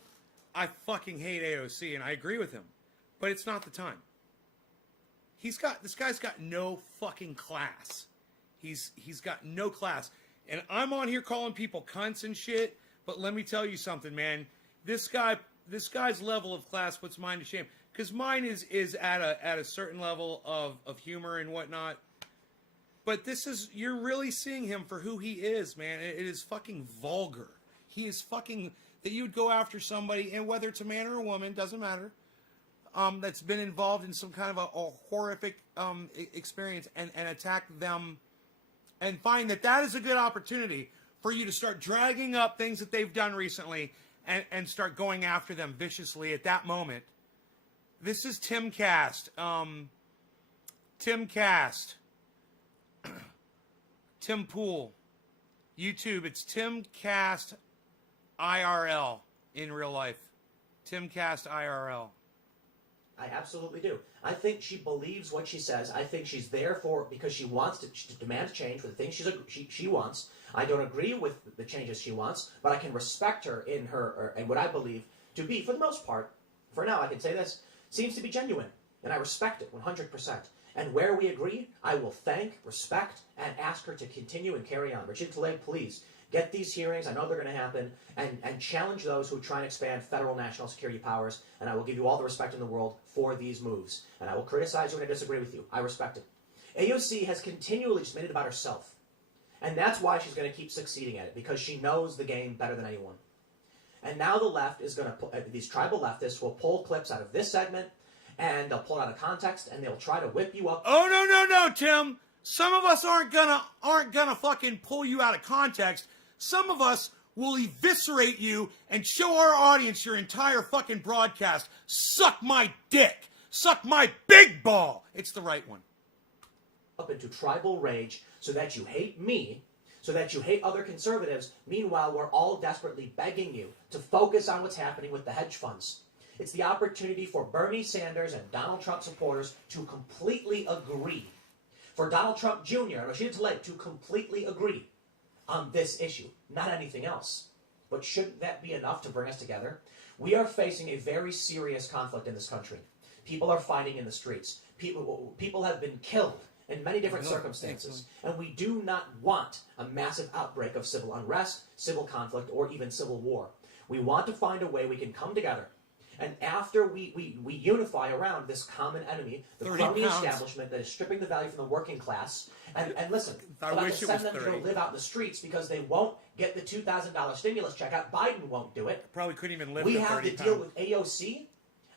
I fucking hate AOC, and I agree with him. But it's not the time. This guy's got no fucking class. He's got no class. And I'm on here calling people cunts and shit, but let me tell you something, man. This guy's level of class puts mine to shame. Because mine is at a certain level of humor and whatnot. But you're really seeing him for who he is, man. It is fucking vulgar. He is fucking, that you would go after somebody, and whether it's a man or a woman, doesn't matter, that's been involved in some kind of a horrific experience and attack them, and find that is a good opportunity for you to start dragging up things that they've done recently and start going after them viciously at that moment. This is Tim Cast. Tim Cast. Tim Pool. YouTube, it's Tim Cast IRL in real life. Tim Cast IRL. I absolutely do. I think she believes what she says. I think she's there because she wants to demand change for the things she wants. I don't agree with the changes she wants, but I can respect her in her and what I believe to be, for the most part, for now I can say this, seems to be genuine, and I respect it 100%. And where we agree, I will thank, respect, and ask her to continue and carry on. Rashida Tlaib, please, get these hearings, I know they're going to happen, and challenge those who try and expand federal national security powers, and I will give you all the respect in the world for these moves. And I will criticize you when I disagree with you. I respect it. AOC has continually just made it about herself. And that's why she's going to keep succeeding at it, because she knows the game better than anyone. And now the left is going to, these tribal leftists will pull clips out of this segment, and they'll pull it out of context, and they'll try to whip you up. Oh, no, Tim. Some of us aren't gonna fucking pull you out of context. Some of us will eviscerate you and show our audience your entire fucking broadcast. Suck my dick. Suck my big ball. It's the right one. Up into tribal rage so that you hate me, so that you hate other conservatives. Meanwhile, we're all desperately begging you to focus on what's happening with the hedge funds. It's the opportunity for Bernie Sanders and Donald Trump supporters to completely agree. For Donald Trump Jr. and Rashida Tlaib to completely agree on this issue, not anything else. But shouldn't that be enough to bring us together? We are facing a very serious conflict in this country. People are fighting in the streets. People have been killed in many different circumstances. And we do not want a massive outbreak of civil unrest, civil conflict, or even civil war. We want to find a way we can come together. And after we unify around this common enemy, the crony establishment that is stripping the value from the working class, and listen, we'll have to send them to go live out in the streets because they won't get the $2,000 stimulus check out. Biden won't do it. Probably couldn't even live. We have to deal with AOC.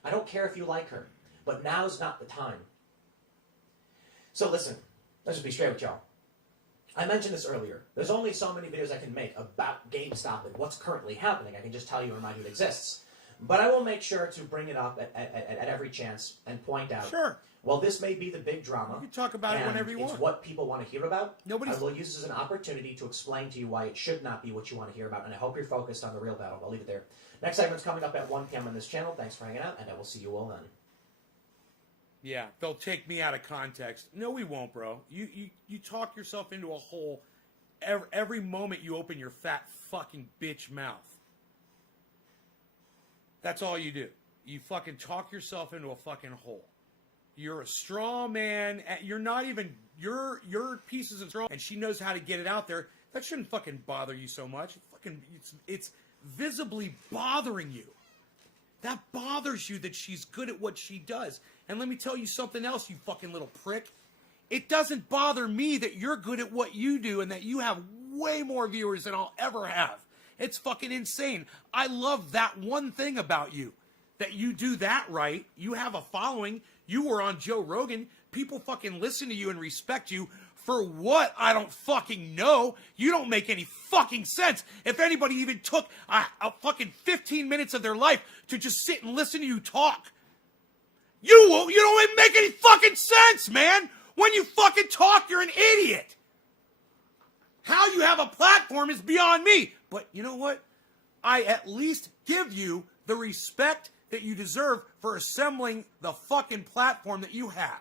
I don't care if you like her, but now's not the time. So listen, let's just be straight with y'all. I mentioned this earlier. There's only so many videos I can make about GameStop and what's currently happening. I can just tell you and remind you it exists. But I will make sure to bring it up at every chance and point out. Sure. Well, this may be the big drama. You can talk about it whenever you want. It's what people want to hear about. I will use this as an opportunity to explain to you why it should not be what you want to hear about, and I hope you're focused on the real battle. I'll leave it there. Next segment's coming up at 1 p.m. on this channel. Thanks for hanging out, and I will see you all then. Yeah, they'll take me out of context. No, we won't, bro. You talk yourself into a hole every moment you open your fat fucking bitch mouth. That's all you do. You fucking talk yourself into a fucking hole. You're a straw man. You're not even, your pieces of straw, and she knows how to get it out there. That shouldn't fucking bother you so much. It's visibly bothering you. That bothers you that she's good at what she does. And let me tell you something else, you fucking little prick. It doesn't bother me that you're good at what you do and that you have way more viewers than I'll ever have. It's fucking insane. I love that one thing about you. That you do that right. You have a following. You were on Joe Rogan. People fucking listen to you and respect you. For what? I don't fucking know. You don't make any fucking sense. If anybody even took a fucking 15 minutes of their life to just sit and listen to you talk, you don't even make any fucking sense, man. When you fucking talk, you're an idiot. How you have a platform is beyond me. But you know what? I at least give you the respect that you deserve for assembling the fucking platform that you have.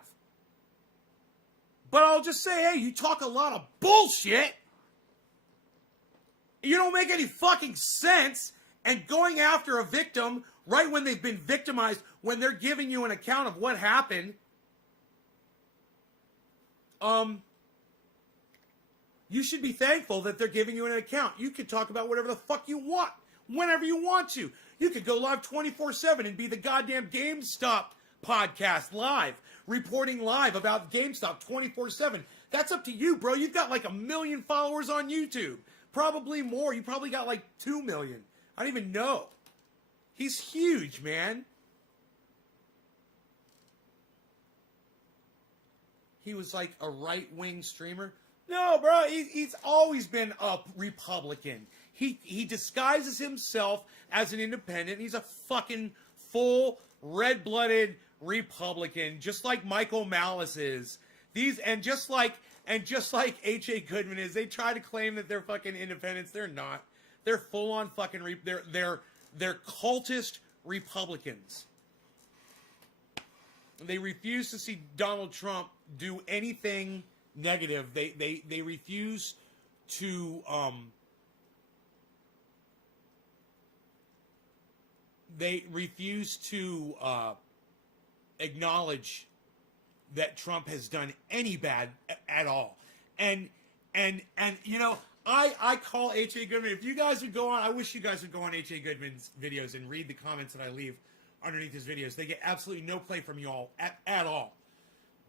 But I'll just say, hey, you talk a lot of bullshit. You don't make any fucking sense. And going after a victim right when they've been victimized, when they're giving you an account of what happened, you should be thankful that they're giving you an account. You can talk about whatever the fuck you want, whenever you want to. You could go live 24/7 and be the goddamn GameStop podcast live, reporting live about GameStop 24/7. That's up to you, bro. You've got like 1 million followers on YouTube. Probably more. You probably got like 2 million. I don't even know. He's huge, man. He was like a right-wing streamer. No, bro, he's always been a Republican. He disguises himself as an independent. He's a fucking full red-blooded Republican, just like Michael Malice is. Just like H.A. Goodman is. They try to claim that they're fucking independents. They're not. They're full-on fucking they're cultist Republicans. They refuse to see Donald Trump do anything negative. They refuse to acknowledge that Trump has done any bad at all. And you know, I call H.A. Goodman. If you guys would go on, I wish you guys would go on H.A. Goodman's videos and read the comments that I leave underneath his videos. They get absolutely no play from you all at all.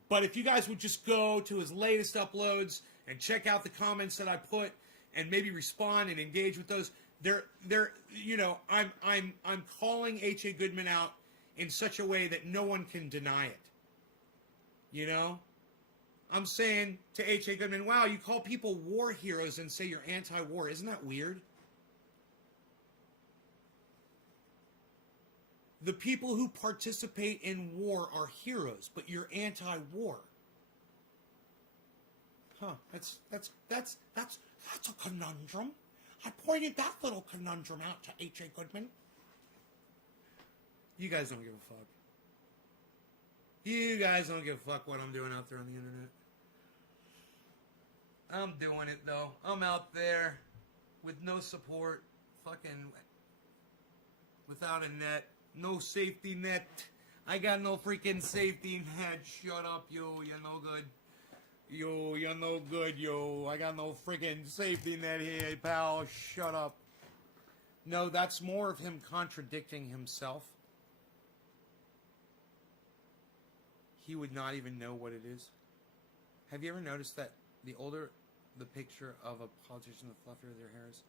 But if you guys would just go to his latest uploads and check out the comments that I put and maybe respond and engage with those, they're you know, I'm calling H.A. Goodman out in such a way that no one can deny it. You know? I'm saying to H.A. Goodman, wow, you call people war heroes and say you're anti-war. Isn't that weird? The people who participate in war are heroes, but you're anti-war. Huh, that's a conundrum. I pointed that little conundrum out to H.A. Goodman. You guys don't give a fuck. You guys don't give a fuck what I'm doing out there on the internet. I'm doing it, though. I'm out there with no support, fucking without a net, no safety net. I got no freaking safety net. Shut up, yo. You're no good. Yo, you're no good, yo. I got no freaking safety net here, pal. Shut up. No, that's more of him contradicting himself. He would not even know what it is. Have you ever noticed that the older the picture of a politician, the fluffier their hair is?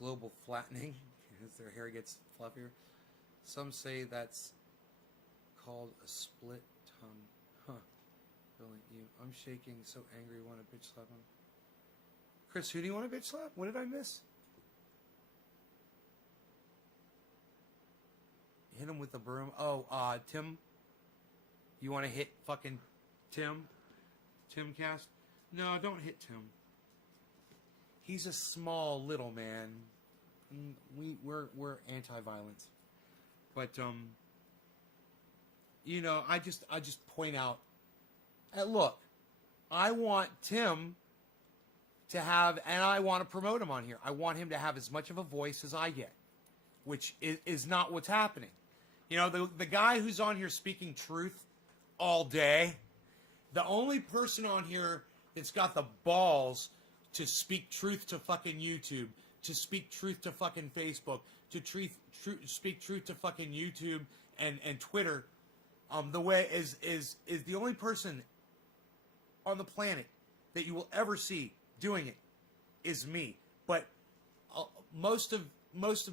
Global flattening, as their hair gets fluffier. Some say that's called a split tongue. Huh. Really, you. I'm shaking, so angry, want to bitch slap him. Chris, who do you want to bitch slap? What did I miss? Hit him with the broom. Oh, Tim. You want to hit fucking Tim? Timcast? No, don't hit Tim. He's a small little man. We're anti-violence. But you know, I just point out. Look, I want Tim to have, and I want to promote him on here. I want him to have as much of a voice as I get. which is not what's happening. You know, the guy who's on here speaking truth all day, the only person on here that's got the balls to speak truth to fucking YouTube, to speak truth to fucking Facebook, to speak truth to fucking YouTube and Twitter, the way is the only person on the planet that you will ever see doing it is me. But most of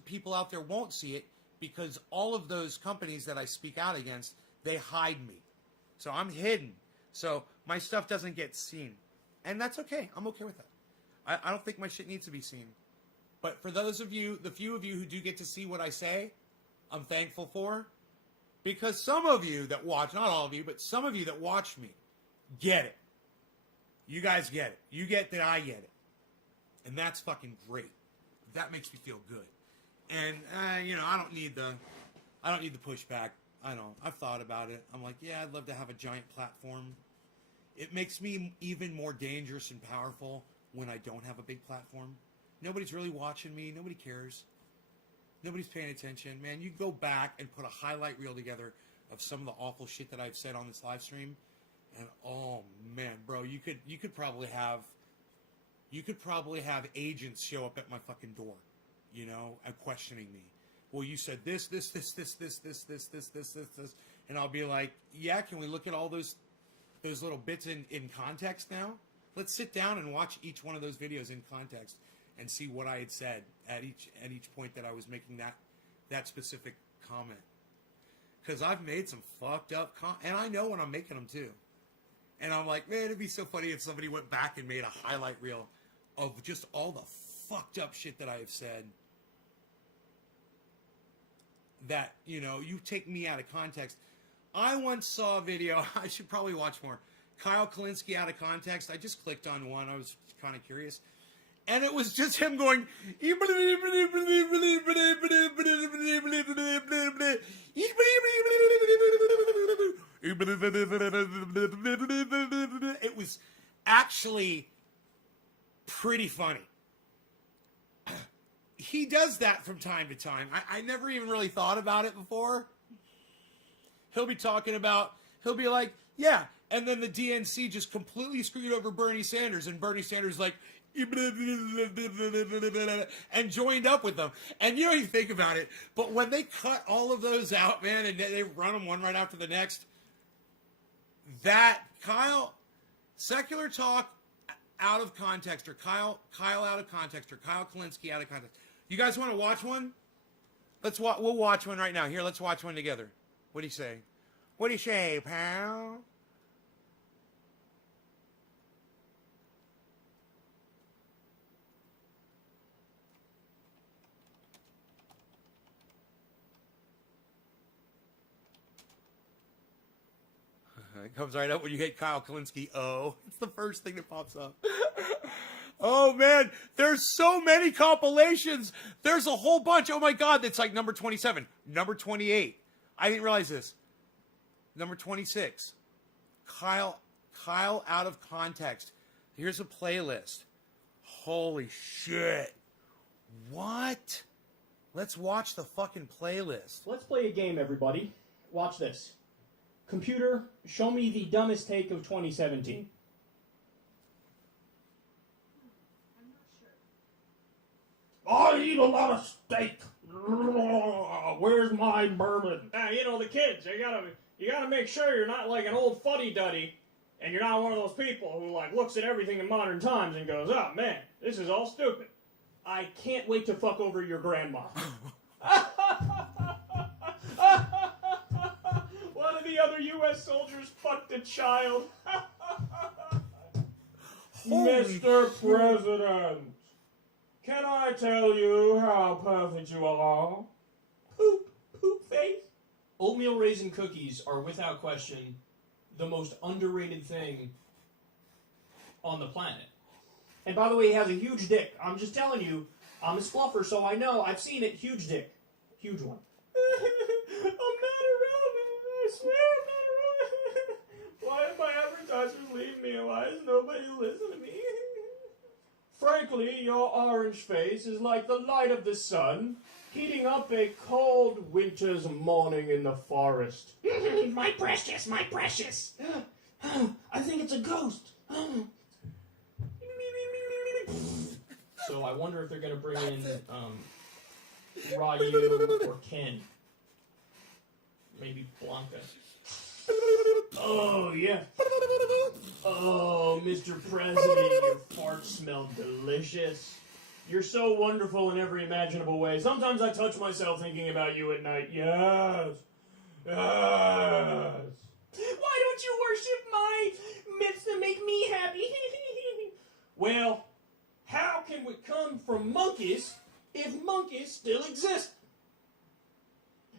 people out there won't see it because all of those companies that I speak out against, they hide me. So I'm hidden. So my stuff doesn't get seen. And that's okay. I'm okay with that. I don't think my shit needs to be seen. But for those of you, the few of you who do get to see what I say, I'm thankful for. Because some of you that watch, not all of you, but some of you that watch me, get it. You guys get it. You get that I get it. And that's fucking great. That makes me feel good. And, I don't need the pushback. I don't. I've thought about it. I'm like, yeah, I'd love to have a giant platform. It makes me even more dangerous and powerful when I don't have a big platform. Nobody's really watching me. Nobody cares. Nobody's paying attention. Man, you go back and put a highlight reel together of some of the awful shit that I've said on this live stream, and oh man, bro, you could probably have agents show up at my fucking door, and questioning me. Well, you said this, and I'll be like, yeah, can we look at all those little bits in context now? Let's sit down and watch each one of those videos in context and see what I had said at each point that I was making that specific comment. Because I've made some fucked up and I know when I'm making them too. And I'm like, man, it'd be so funny if somebody went back and made a highlight reel of just all the fucked up shit that I have said. That, you take me out of context. I once saw a video, I should probably watch more. Kyle Kalinske out of context. I just clicked on one. I was kind of curious. And it was just him going, it was actually pretty funny. He does that from time to time. I never even really thought about it before. He'll be like, yeah. And then the DNC just completely screwed over Bernie Sanders. And Bernie Sanders like, and joined up with them. And you don't even think about it. But when they cut all of those out, man, and they run them one right after the next, that Kyle, secular talk out of context, or Kyle out of context, or Kyle Kalinske out of context. You guys want to watch one? We'll watch one right now. Here, let's watch one together. What do you say? What do you say, pal? It comes right up when you hit Kyle Kalinske. Oh, it's the first thing that pops up. Oh, man, there's so many compilations. There's a whole bunch. Oh, my God, it's like number 27, number 28. I didn't realize this. Number 26, Kyle out of context. Here's a playlist. Holy shit. What? Let's watch the fucking playlist. Let's play a game, everybody. Watch this. Computer, show me the dumbest take of 2017. I eat a lot of steak. Where's my bourbon? The kids. You gotta make sure you're not like an old fuddy-duddy, and you're not one of those people who looks at everything in modern times and goes, "Oh man, this is all stupid." I can't wait to fuck over your grandma. One of the other U.S. soldiers fucked a child. Mr. President, can I tell you how perfect you are? Poop face. Oatmeal raisin cookies are without question the most underrated thing on the planet. And by the way, he has a huge dick. I'm just telling you, I'm his fluffer, so I know. I've seen it. Huge dick. Huge one. I'm not irrelevant. I swear I'm not irrelevant. Why did my advertisers leave me? Why does nobody listen to me? Frankly, your orange face is like the light of the sun, heating up a cold winter's morning in the forest. My precious, my precious. I think it's a ghost. So I wonder if they're gonna bring in Ryu or Ken. Maybe Blanca. Oh, yeah. Oh, Mr. President, your farts smell delicious. You're so wonderful in every imaginable way. Sometimes I touch myself thinking about you at night. Yes. Yes. Why don't you worship my myths that make me happy? Well, how can we come from monkeys if monkeys still exist?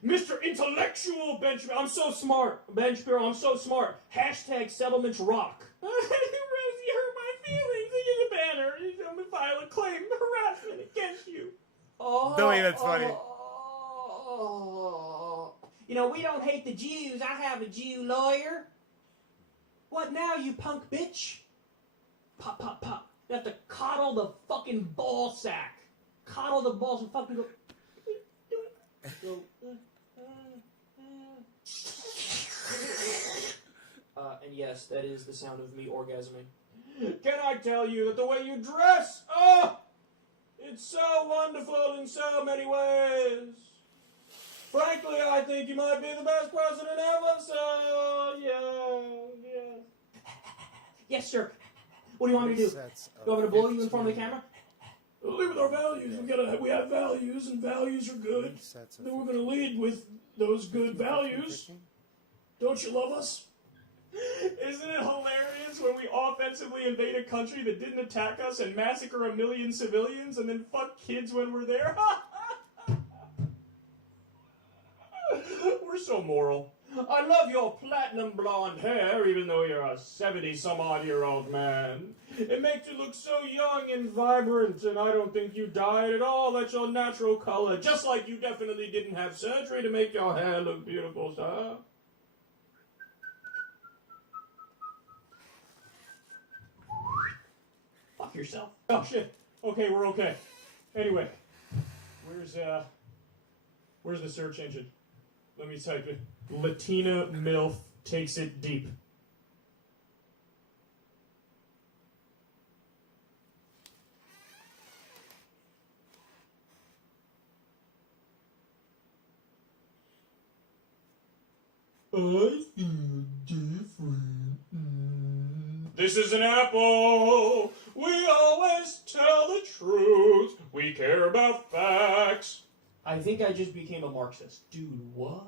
Mr. Intellectual Bench... I'm so smart. Bench Bureau, I'm so smart. Hashtag settlements rock. Rosie hurt my feelings. He is a banner. He's going to file a claim of harassment against you. Oh, Billy, that's funny. You know, we don't hate the Jews. I have a Jew lawyer. What now, you punk bitch? Pop, pop, pop. You have to coddle the fucking ball sack. Coddle the balls and fucking go... And yes, that is the sound of me orgasming. Can I tell you that the way you dress, oh, it's so wonderful in so many ways. Frankly, I think you might be the best president ever, so yeah. Yes, sir. What do you want me to do? You want me to blow you in front of the camera? Live with our values. We have values, and values are good. Then we're going to lead with those good values. Don't you love us? Isn't it hilarious when we offensively invade a country that didn't attack us and massacre 1 million civilians and then fuck kids when we're there? We're so moral. I love your platinum blonde hair, even though you're a 70-some-odd-year-old man. It makes you look so young and vibrant, and I don't think you dyed at all. That's your natural color, just like you definitely didn't have surgery to make your hair look beautiful, sir. Fuck yourself. Oh, shit. Okay, we're okay. Anyway, where's the search engine? Let me type it. Latina MILF takes it deep. I feel different. This is an apple. We always tell the truth. We care about facts. I think I just became a Marxist. Dude, what?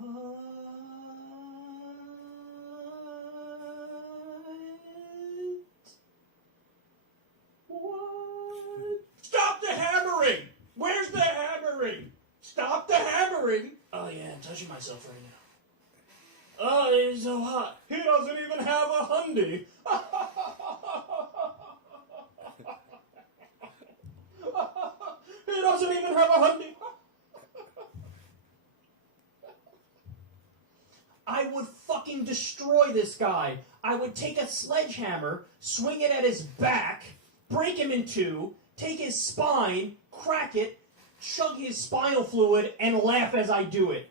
What? Stop the hammering! Where's the hammering? Stop the hammering! Oh yeah, I'm touching myself right now. Oh, it's so hot. He doesn't even have a hundy. He doesn't even have a hundy. I would fucking destroy this guy. I would take a sledgehammer, swing it at his back, break him in two, take his spine, crack it, chug his spinal fluid, and laugh as I do it.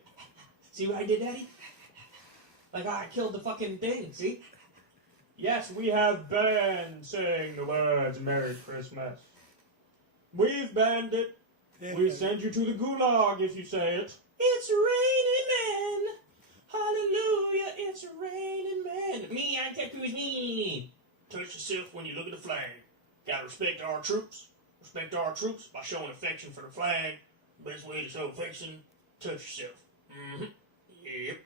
See what I did, Daddy? Like, I killed the fucking thing, see? Yes, we have banned saying the words Merry Christmas. We've banned it. We send you to the gulag if you say it. It's raining men. Hallelujah, it's raining men. Me, I tattoo is me. Touch yourself when you look at the flag. Gotta respect our troops. Respect our troops by showing affection for the flag. Best way to show affection, touch yourself. Mm-hmm. Yep.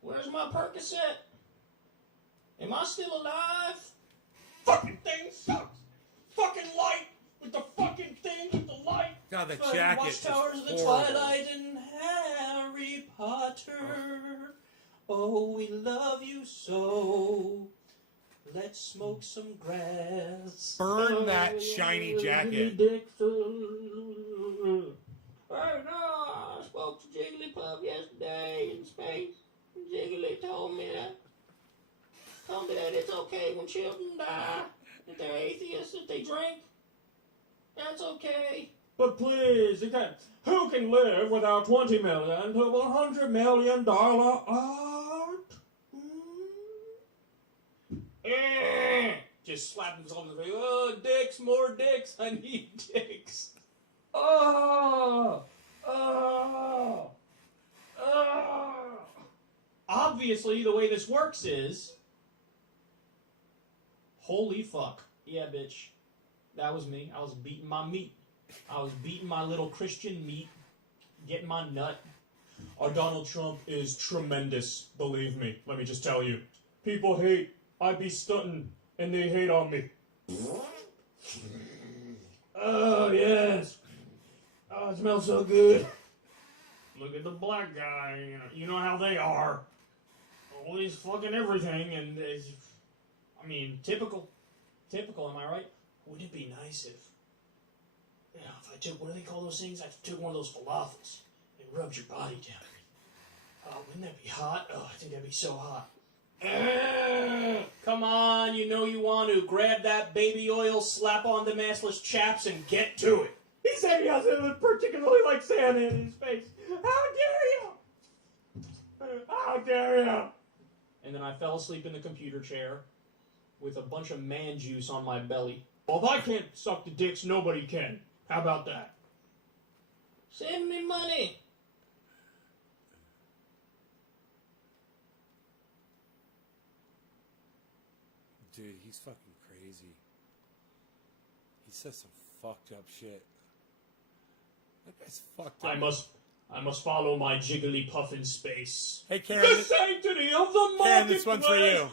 Where's my Percocet? Am I still alive? Fucking thing sucks. Fucking light with the fucking thing with the light. God, the Like jacket is Watchtowers of the horrible. Twilight and Harry Potter. Oh, we love you so. Let's smoke some grass. Burn that shiny jacket. I know. I spoke to Jigglypuff yesterday in space. Jiggly told me that it's okay when children die. If they're atheists, if they drink. That's okay. But please, who can live without $20 million to $100 million art? Just slap himself in the face. Oh, dicks, more dicks. I need dicks. Oh. Obviously, the way this works is... Holy fuck. Yeah, bitch. That was me. I was beating my meat. I was beating my little Christian meat. Getting my nut. Our Donald Trump is tremendous, believe me. Let me just tell you. People hate. I be stunting, and they hate on me. Oh, yes. Oh, it smells so good. Look at the black guy. You know how they are. Always fucking everything, and it's... I mean, typical. Typical, am I right? Wouldn't it be nice if I took, what do they call those things? I took one of those falafels and rubbed your body down. Oh, wouldn't that be hot? Oh, I think that'd be so hot. Come on, you know you want to. Grab that baby oil, slap on the massless chaps, and get to it. He said he doesn't particularly like Santa in his face. How dare you! How dare you! And then I fell asleep in the computer chair with a bunch of man juice on my belly. Well, if I can't suck the dicks, nobody can. How about that? Send me money. Dude, he's fucking crazy. He says some fucked up shit. That guy's fucked up. I must follow my jiggly puff in space. Hey, Karen. The sanctity of the marketplace. Karen, this one's for you.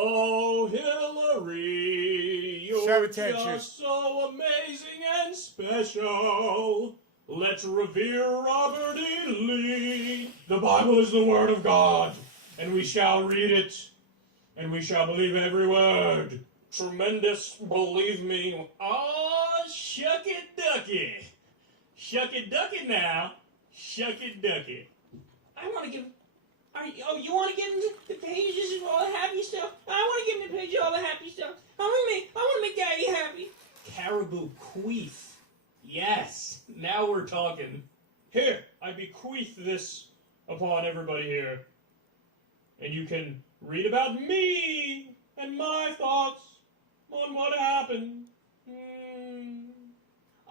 Oh, Hillary, you're Sabotage. just so amazing and special. Let's revere Robert E. Lee. The Bible is the Word of God, and we shall read it, and we shall believe every word. Tremendous, believe me. Oh, shuck it ducky. Shuck it ducky now. Shuck it ducky. I want to give... you want to give him the pages of all the happy stuff? I want to give him the pages of all the happy stuff. I want to make Daddy happy. Caribou queef. Yes. Now we're talking. Here, I bequeath this upon everybody here. And you can read about me and my thoughts on what happened.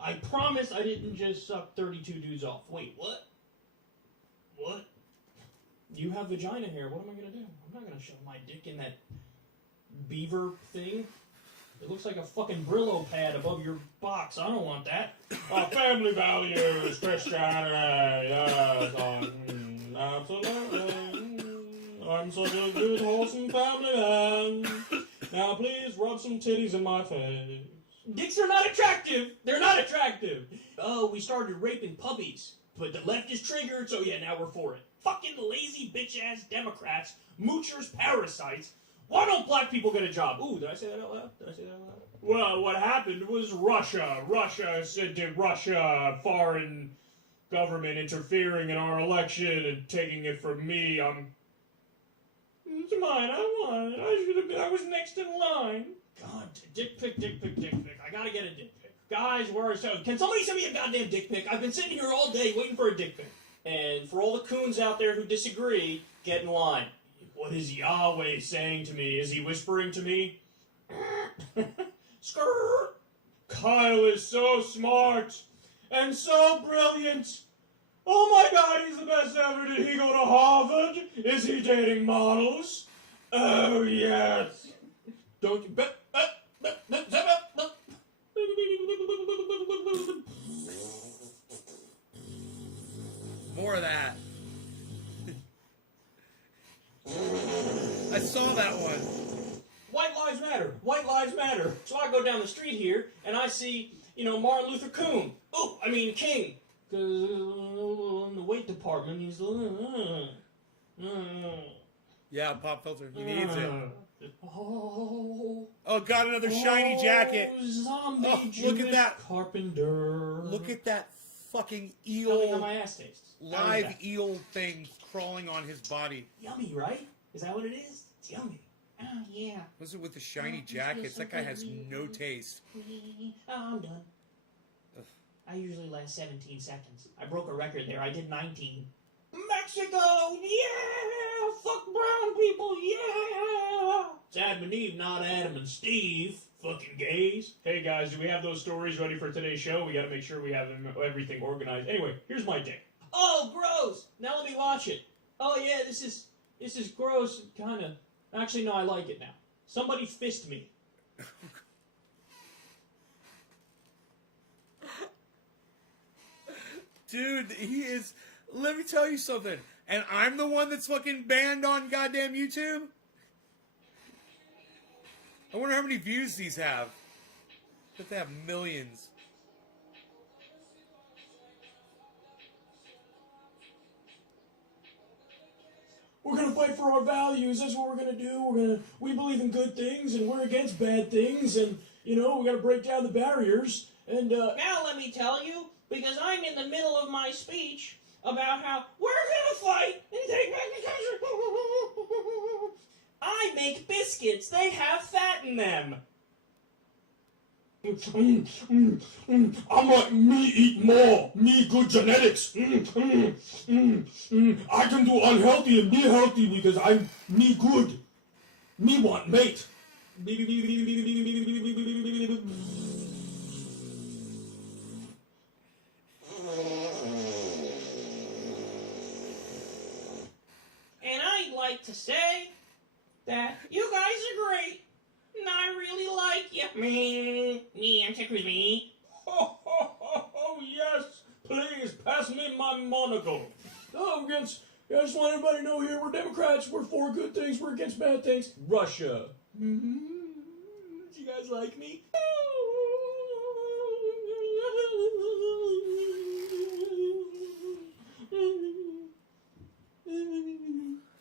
I promise I didn't just suck 32 dudes off. Wait, what? What? You have vagina hair. What am I going to do? I'm not going to shove my dick in that beaver thing. It looks like a fucking Brillo pad above your box. I don't want that. Family values, Christianity, yes, absolutely. I'm such a good, wholesome family man. Now please rub some titties in my face. Dicks are not attractive. They're not attractive. Oh, we started raping puppies. But the left is triggered, so yeah, now we're for it. Fucking lazy bitch-ass Democrats, moochers, parasites. Why don't black people get a job? Ooh, did I say that out loud? Well, what happened was Russia. Russia said to Russia, foreign government interfering in our election and taking it from me. It's mine. I won. I was next in line. God, dick pic. I gotta get a dick pic. Guys, can somebody send me a goddamn dick pic? I've been sitting here all day waiting for a dick pic. And for all the coons out there who disagree, get in line. What is Yahweh saying to me? Is he whispering to me? Skirt! Kyle is so smart and so brilliant. Oh my God, he's the best ever. Did he go to Harvard? Is he dating models? Oh yes. Don't you bet? More of that. I saw that one. White lives matter. White lives matter. So I go down the street here and I see, Martin Luther King. King. Because in the weight department, he's Yeah, pop filter. He needs it. Oh, God, another shiny jacket. Zombie Oh, Jewish look at that. carpenter. Look at that fucking Tell me how eel, my ass tastes. live eel thing crawling on his body. Yummy, right? Is that what it is? It's yummy. Ah. yeah. What's it with the shiny Oh, jackets? so That guy has good. no taste. Oh, I'm done. Ugh. I usually last 17 seconds. I broke a record there. I did 19. Mexico, yeah! Fuck brown people, yeah! It's Adam and Eve, not Adam and Steve. Fucking gays. Hey guys, do we have those stories ready for today's show? We gotta make sure we have everything organized. Anyway, here's my take. Oh, gross! Now let me watch it. Oh yeah, this is gross. Kinda. Actually, no, I like it now. Somebody fist me. Dude, he is... Let me tell you something. And I'm the one that's fucking banned on goddamn YouTube? I wonder how many views these have. But they have millions. We're gonna fight for our values. That's what we're gonna do. We believe in good things, and we're against bad things. And we gotta break down the barriers. And Now let me tell you, because I'm in the middle of my speech about how we're gonna fight and take back the country. I make biscuits. They have fat in them. I like me eat more. Me good genetics. I can do unhealthy and be healthy because I'm me good. Me want mate. And I'd like to say that you guys are great. And I really like you. Me, I'm Ted me. Oh, yes. Please pass me my monocle. Oh, I just want everybody to know here we're Democrats. We're for good things. We're against bad things. Russia. Do you guys like me?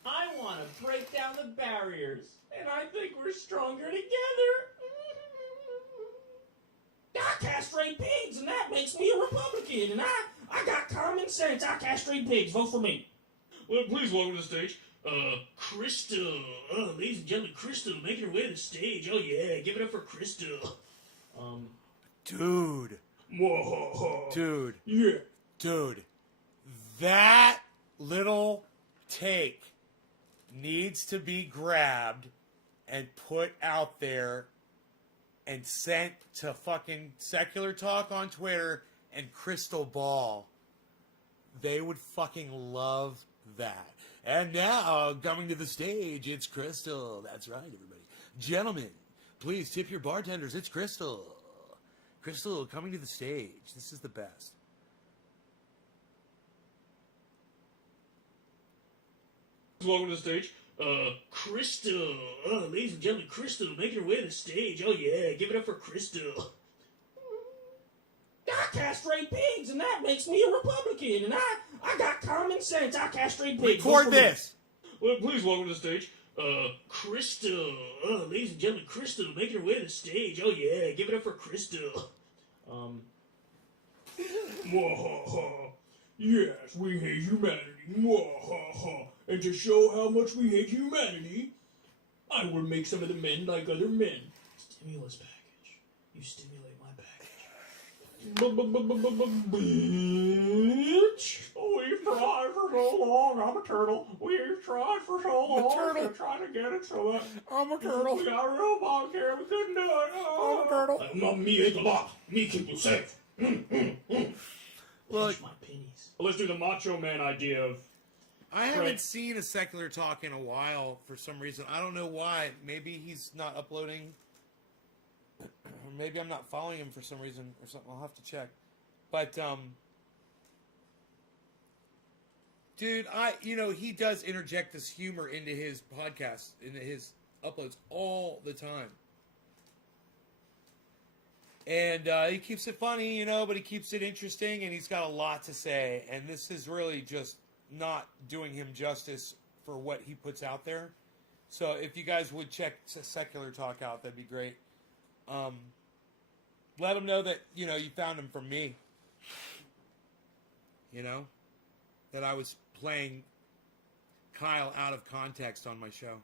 I want to break down the barriers, and I think we're stronger together. I castrate pigs, and that makes me a Republican, and I got common sense. I castrate pigs. Vote for me. Well, please welcome to the stage. Crystal. Oh, ladies and gentlemen, Crystal making her way to the stage. Oh, yeah. Give it up for Crystal. Dude. Dude. Yeah. Dude. That little take needs to be grabbed and put out there and sent to fucking Secular Talk on Twitter and Crystal Ball. They would fucking love that. And now, coming to the stage, it's Crystal. That's right, everybody. Gentlemen, please tip your bartenders. It's Crystal. Crystal, coming to the stage. This is the best. Welcome to the stage. Crystal. Oh, ladies and gentlemen, Crystal making her way to the stage. Oh, yeah. Give it up for Crystal. I castrate pigs, and that makes me a Republican, and I got common sense. I castrate pigs. Record this. Well, please welcome to the stage. Crystal. Oh, ladies and gentlemen, Crystal making her way to the stage. Oh, yeah. Give it up for Crystal. Yes, we hate humanity. And to show how much we hate humanity, I will make some of the men like other men. Stimulus package. You stimulate my package. Bitch. We've tried for so long. I'm a turtle. We've tried for so long turtle. to try to get it so that I'm a turtle. we got a robot here. We couldn't do it. I'm a turtle. Not me ain't a lot. Me keep you safe. Look, Pinch my pennies. Well, let's do the Macho Man idea of I haven't Right. seen a Secular Talk in a while for some reason. I don't know why. Maybe he's not uploading. Or maybe I'm not following him for some reason or something. I'll have to check. But, dude, he does interject this humor into his podcast, into his uploads all the time. And he keeps it funny, but he keeps it interesting, and he's got a lot to say. And this is really just not doing him justice for what he puts out there. So if you guys would check Secular Talk out, that'd be great. Let him know that, you found him from me. That I was playing Kyle out of context on my show.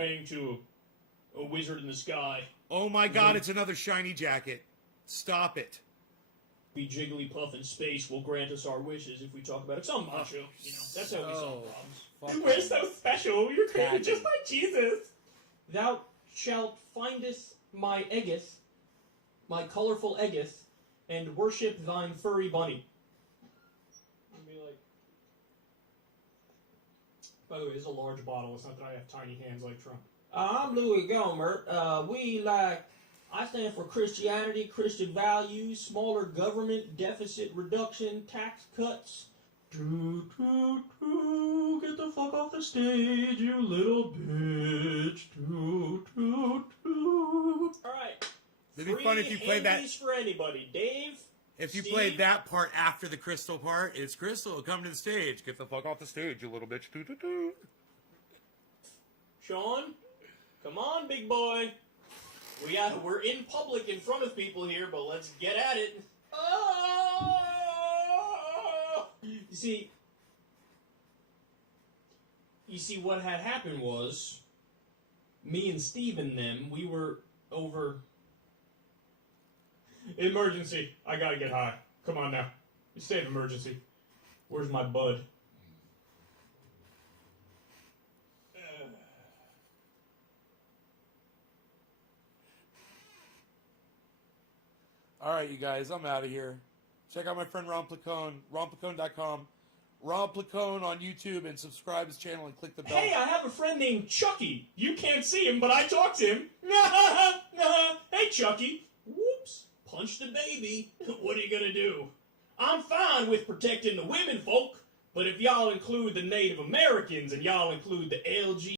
trying to a wizard in the sky. Oh my god, it's another shiny jacket. Stop it. Be Jigglypuff in space will grant us our wishes if we talk about it. Some macho, you know. That's how we solve problems. We're so special. You're created just like Jesus. Thou shalt findest my eggeth, my colorful eggeth, and worship thine furry bunny. And be like, by the way, this is a large bottle. It's not that I have tiny hands like Trump. I'm Louis Gohmert. I stand for Christianity, Christian values, smaller government, deficit reduction, tax cuts. Get the fuck off the stage, you little bitch. Alright. It'd be fun if you played that. For anybody. Dave? If you Steve? played that part after the Crystal part, it's Crystal, come to the stage. Get the fuck off the stage, you little bitch. Sean? Come on, big boy. We're in public in front of people here, but let's get at it. Oh! You see, what had happened was, me and Steve and them, we were over... Emergency. I gotta get high. Come on now. State of emergency. Where's my bud? All right, you guys, I'm out of here. Check out my friend Ron Placone, ronplacone.com. Ron Placone on YouTube, and subscribe to his channel and click the bell. Hey, I have a friend named Chucky. You can't see him, but I talk to him. Hey, Chucky. Whoops. Punch the baby. What are you gonna do? I'm fine with protecting the women folk, but if y'all include the Native Americans and y'all include the LG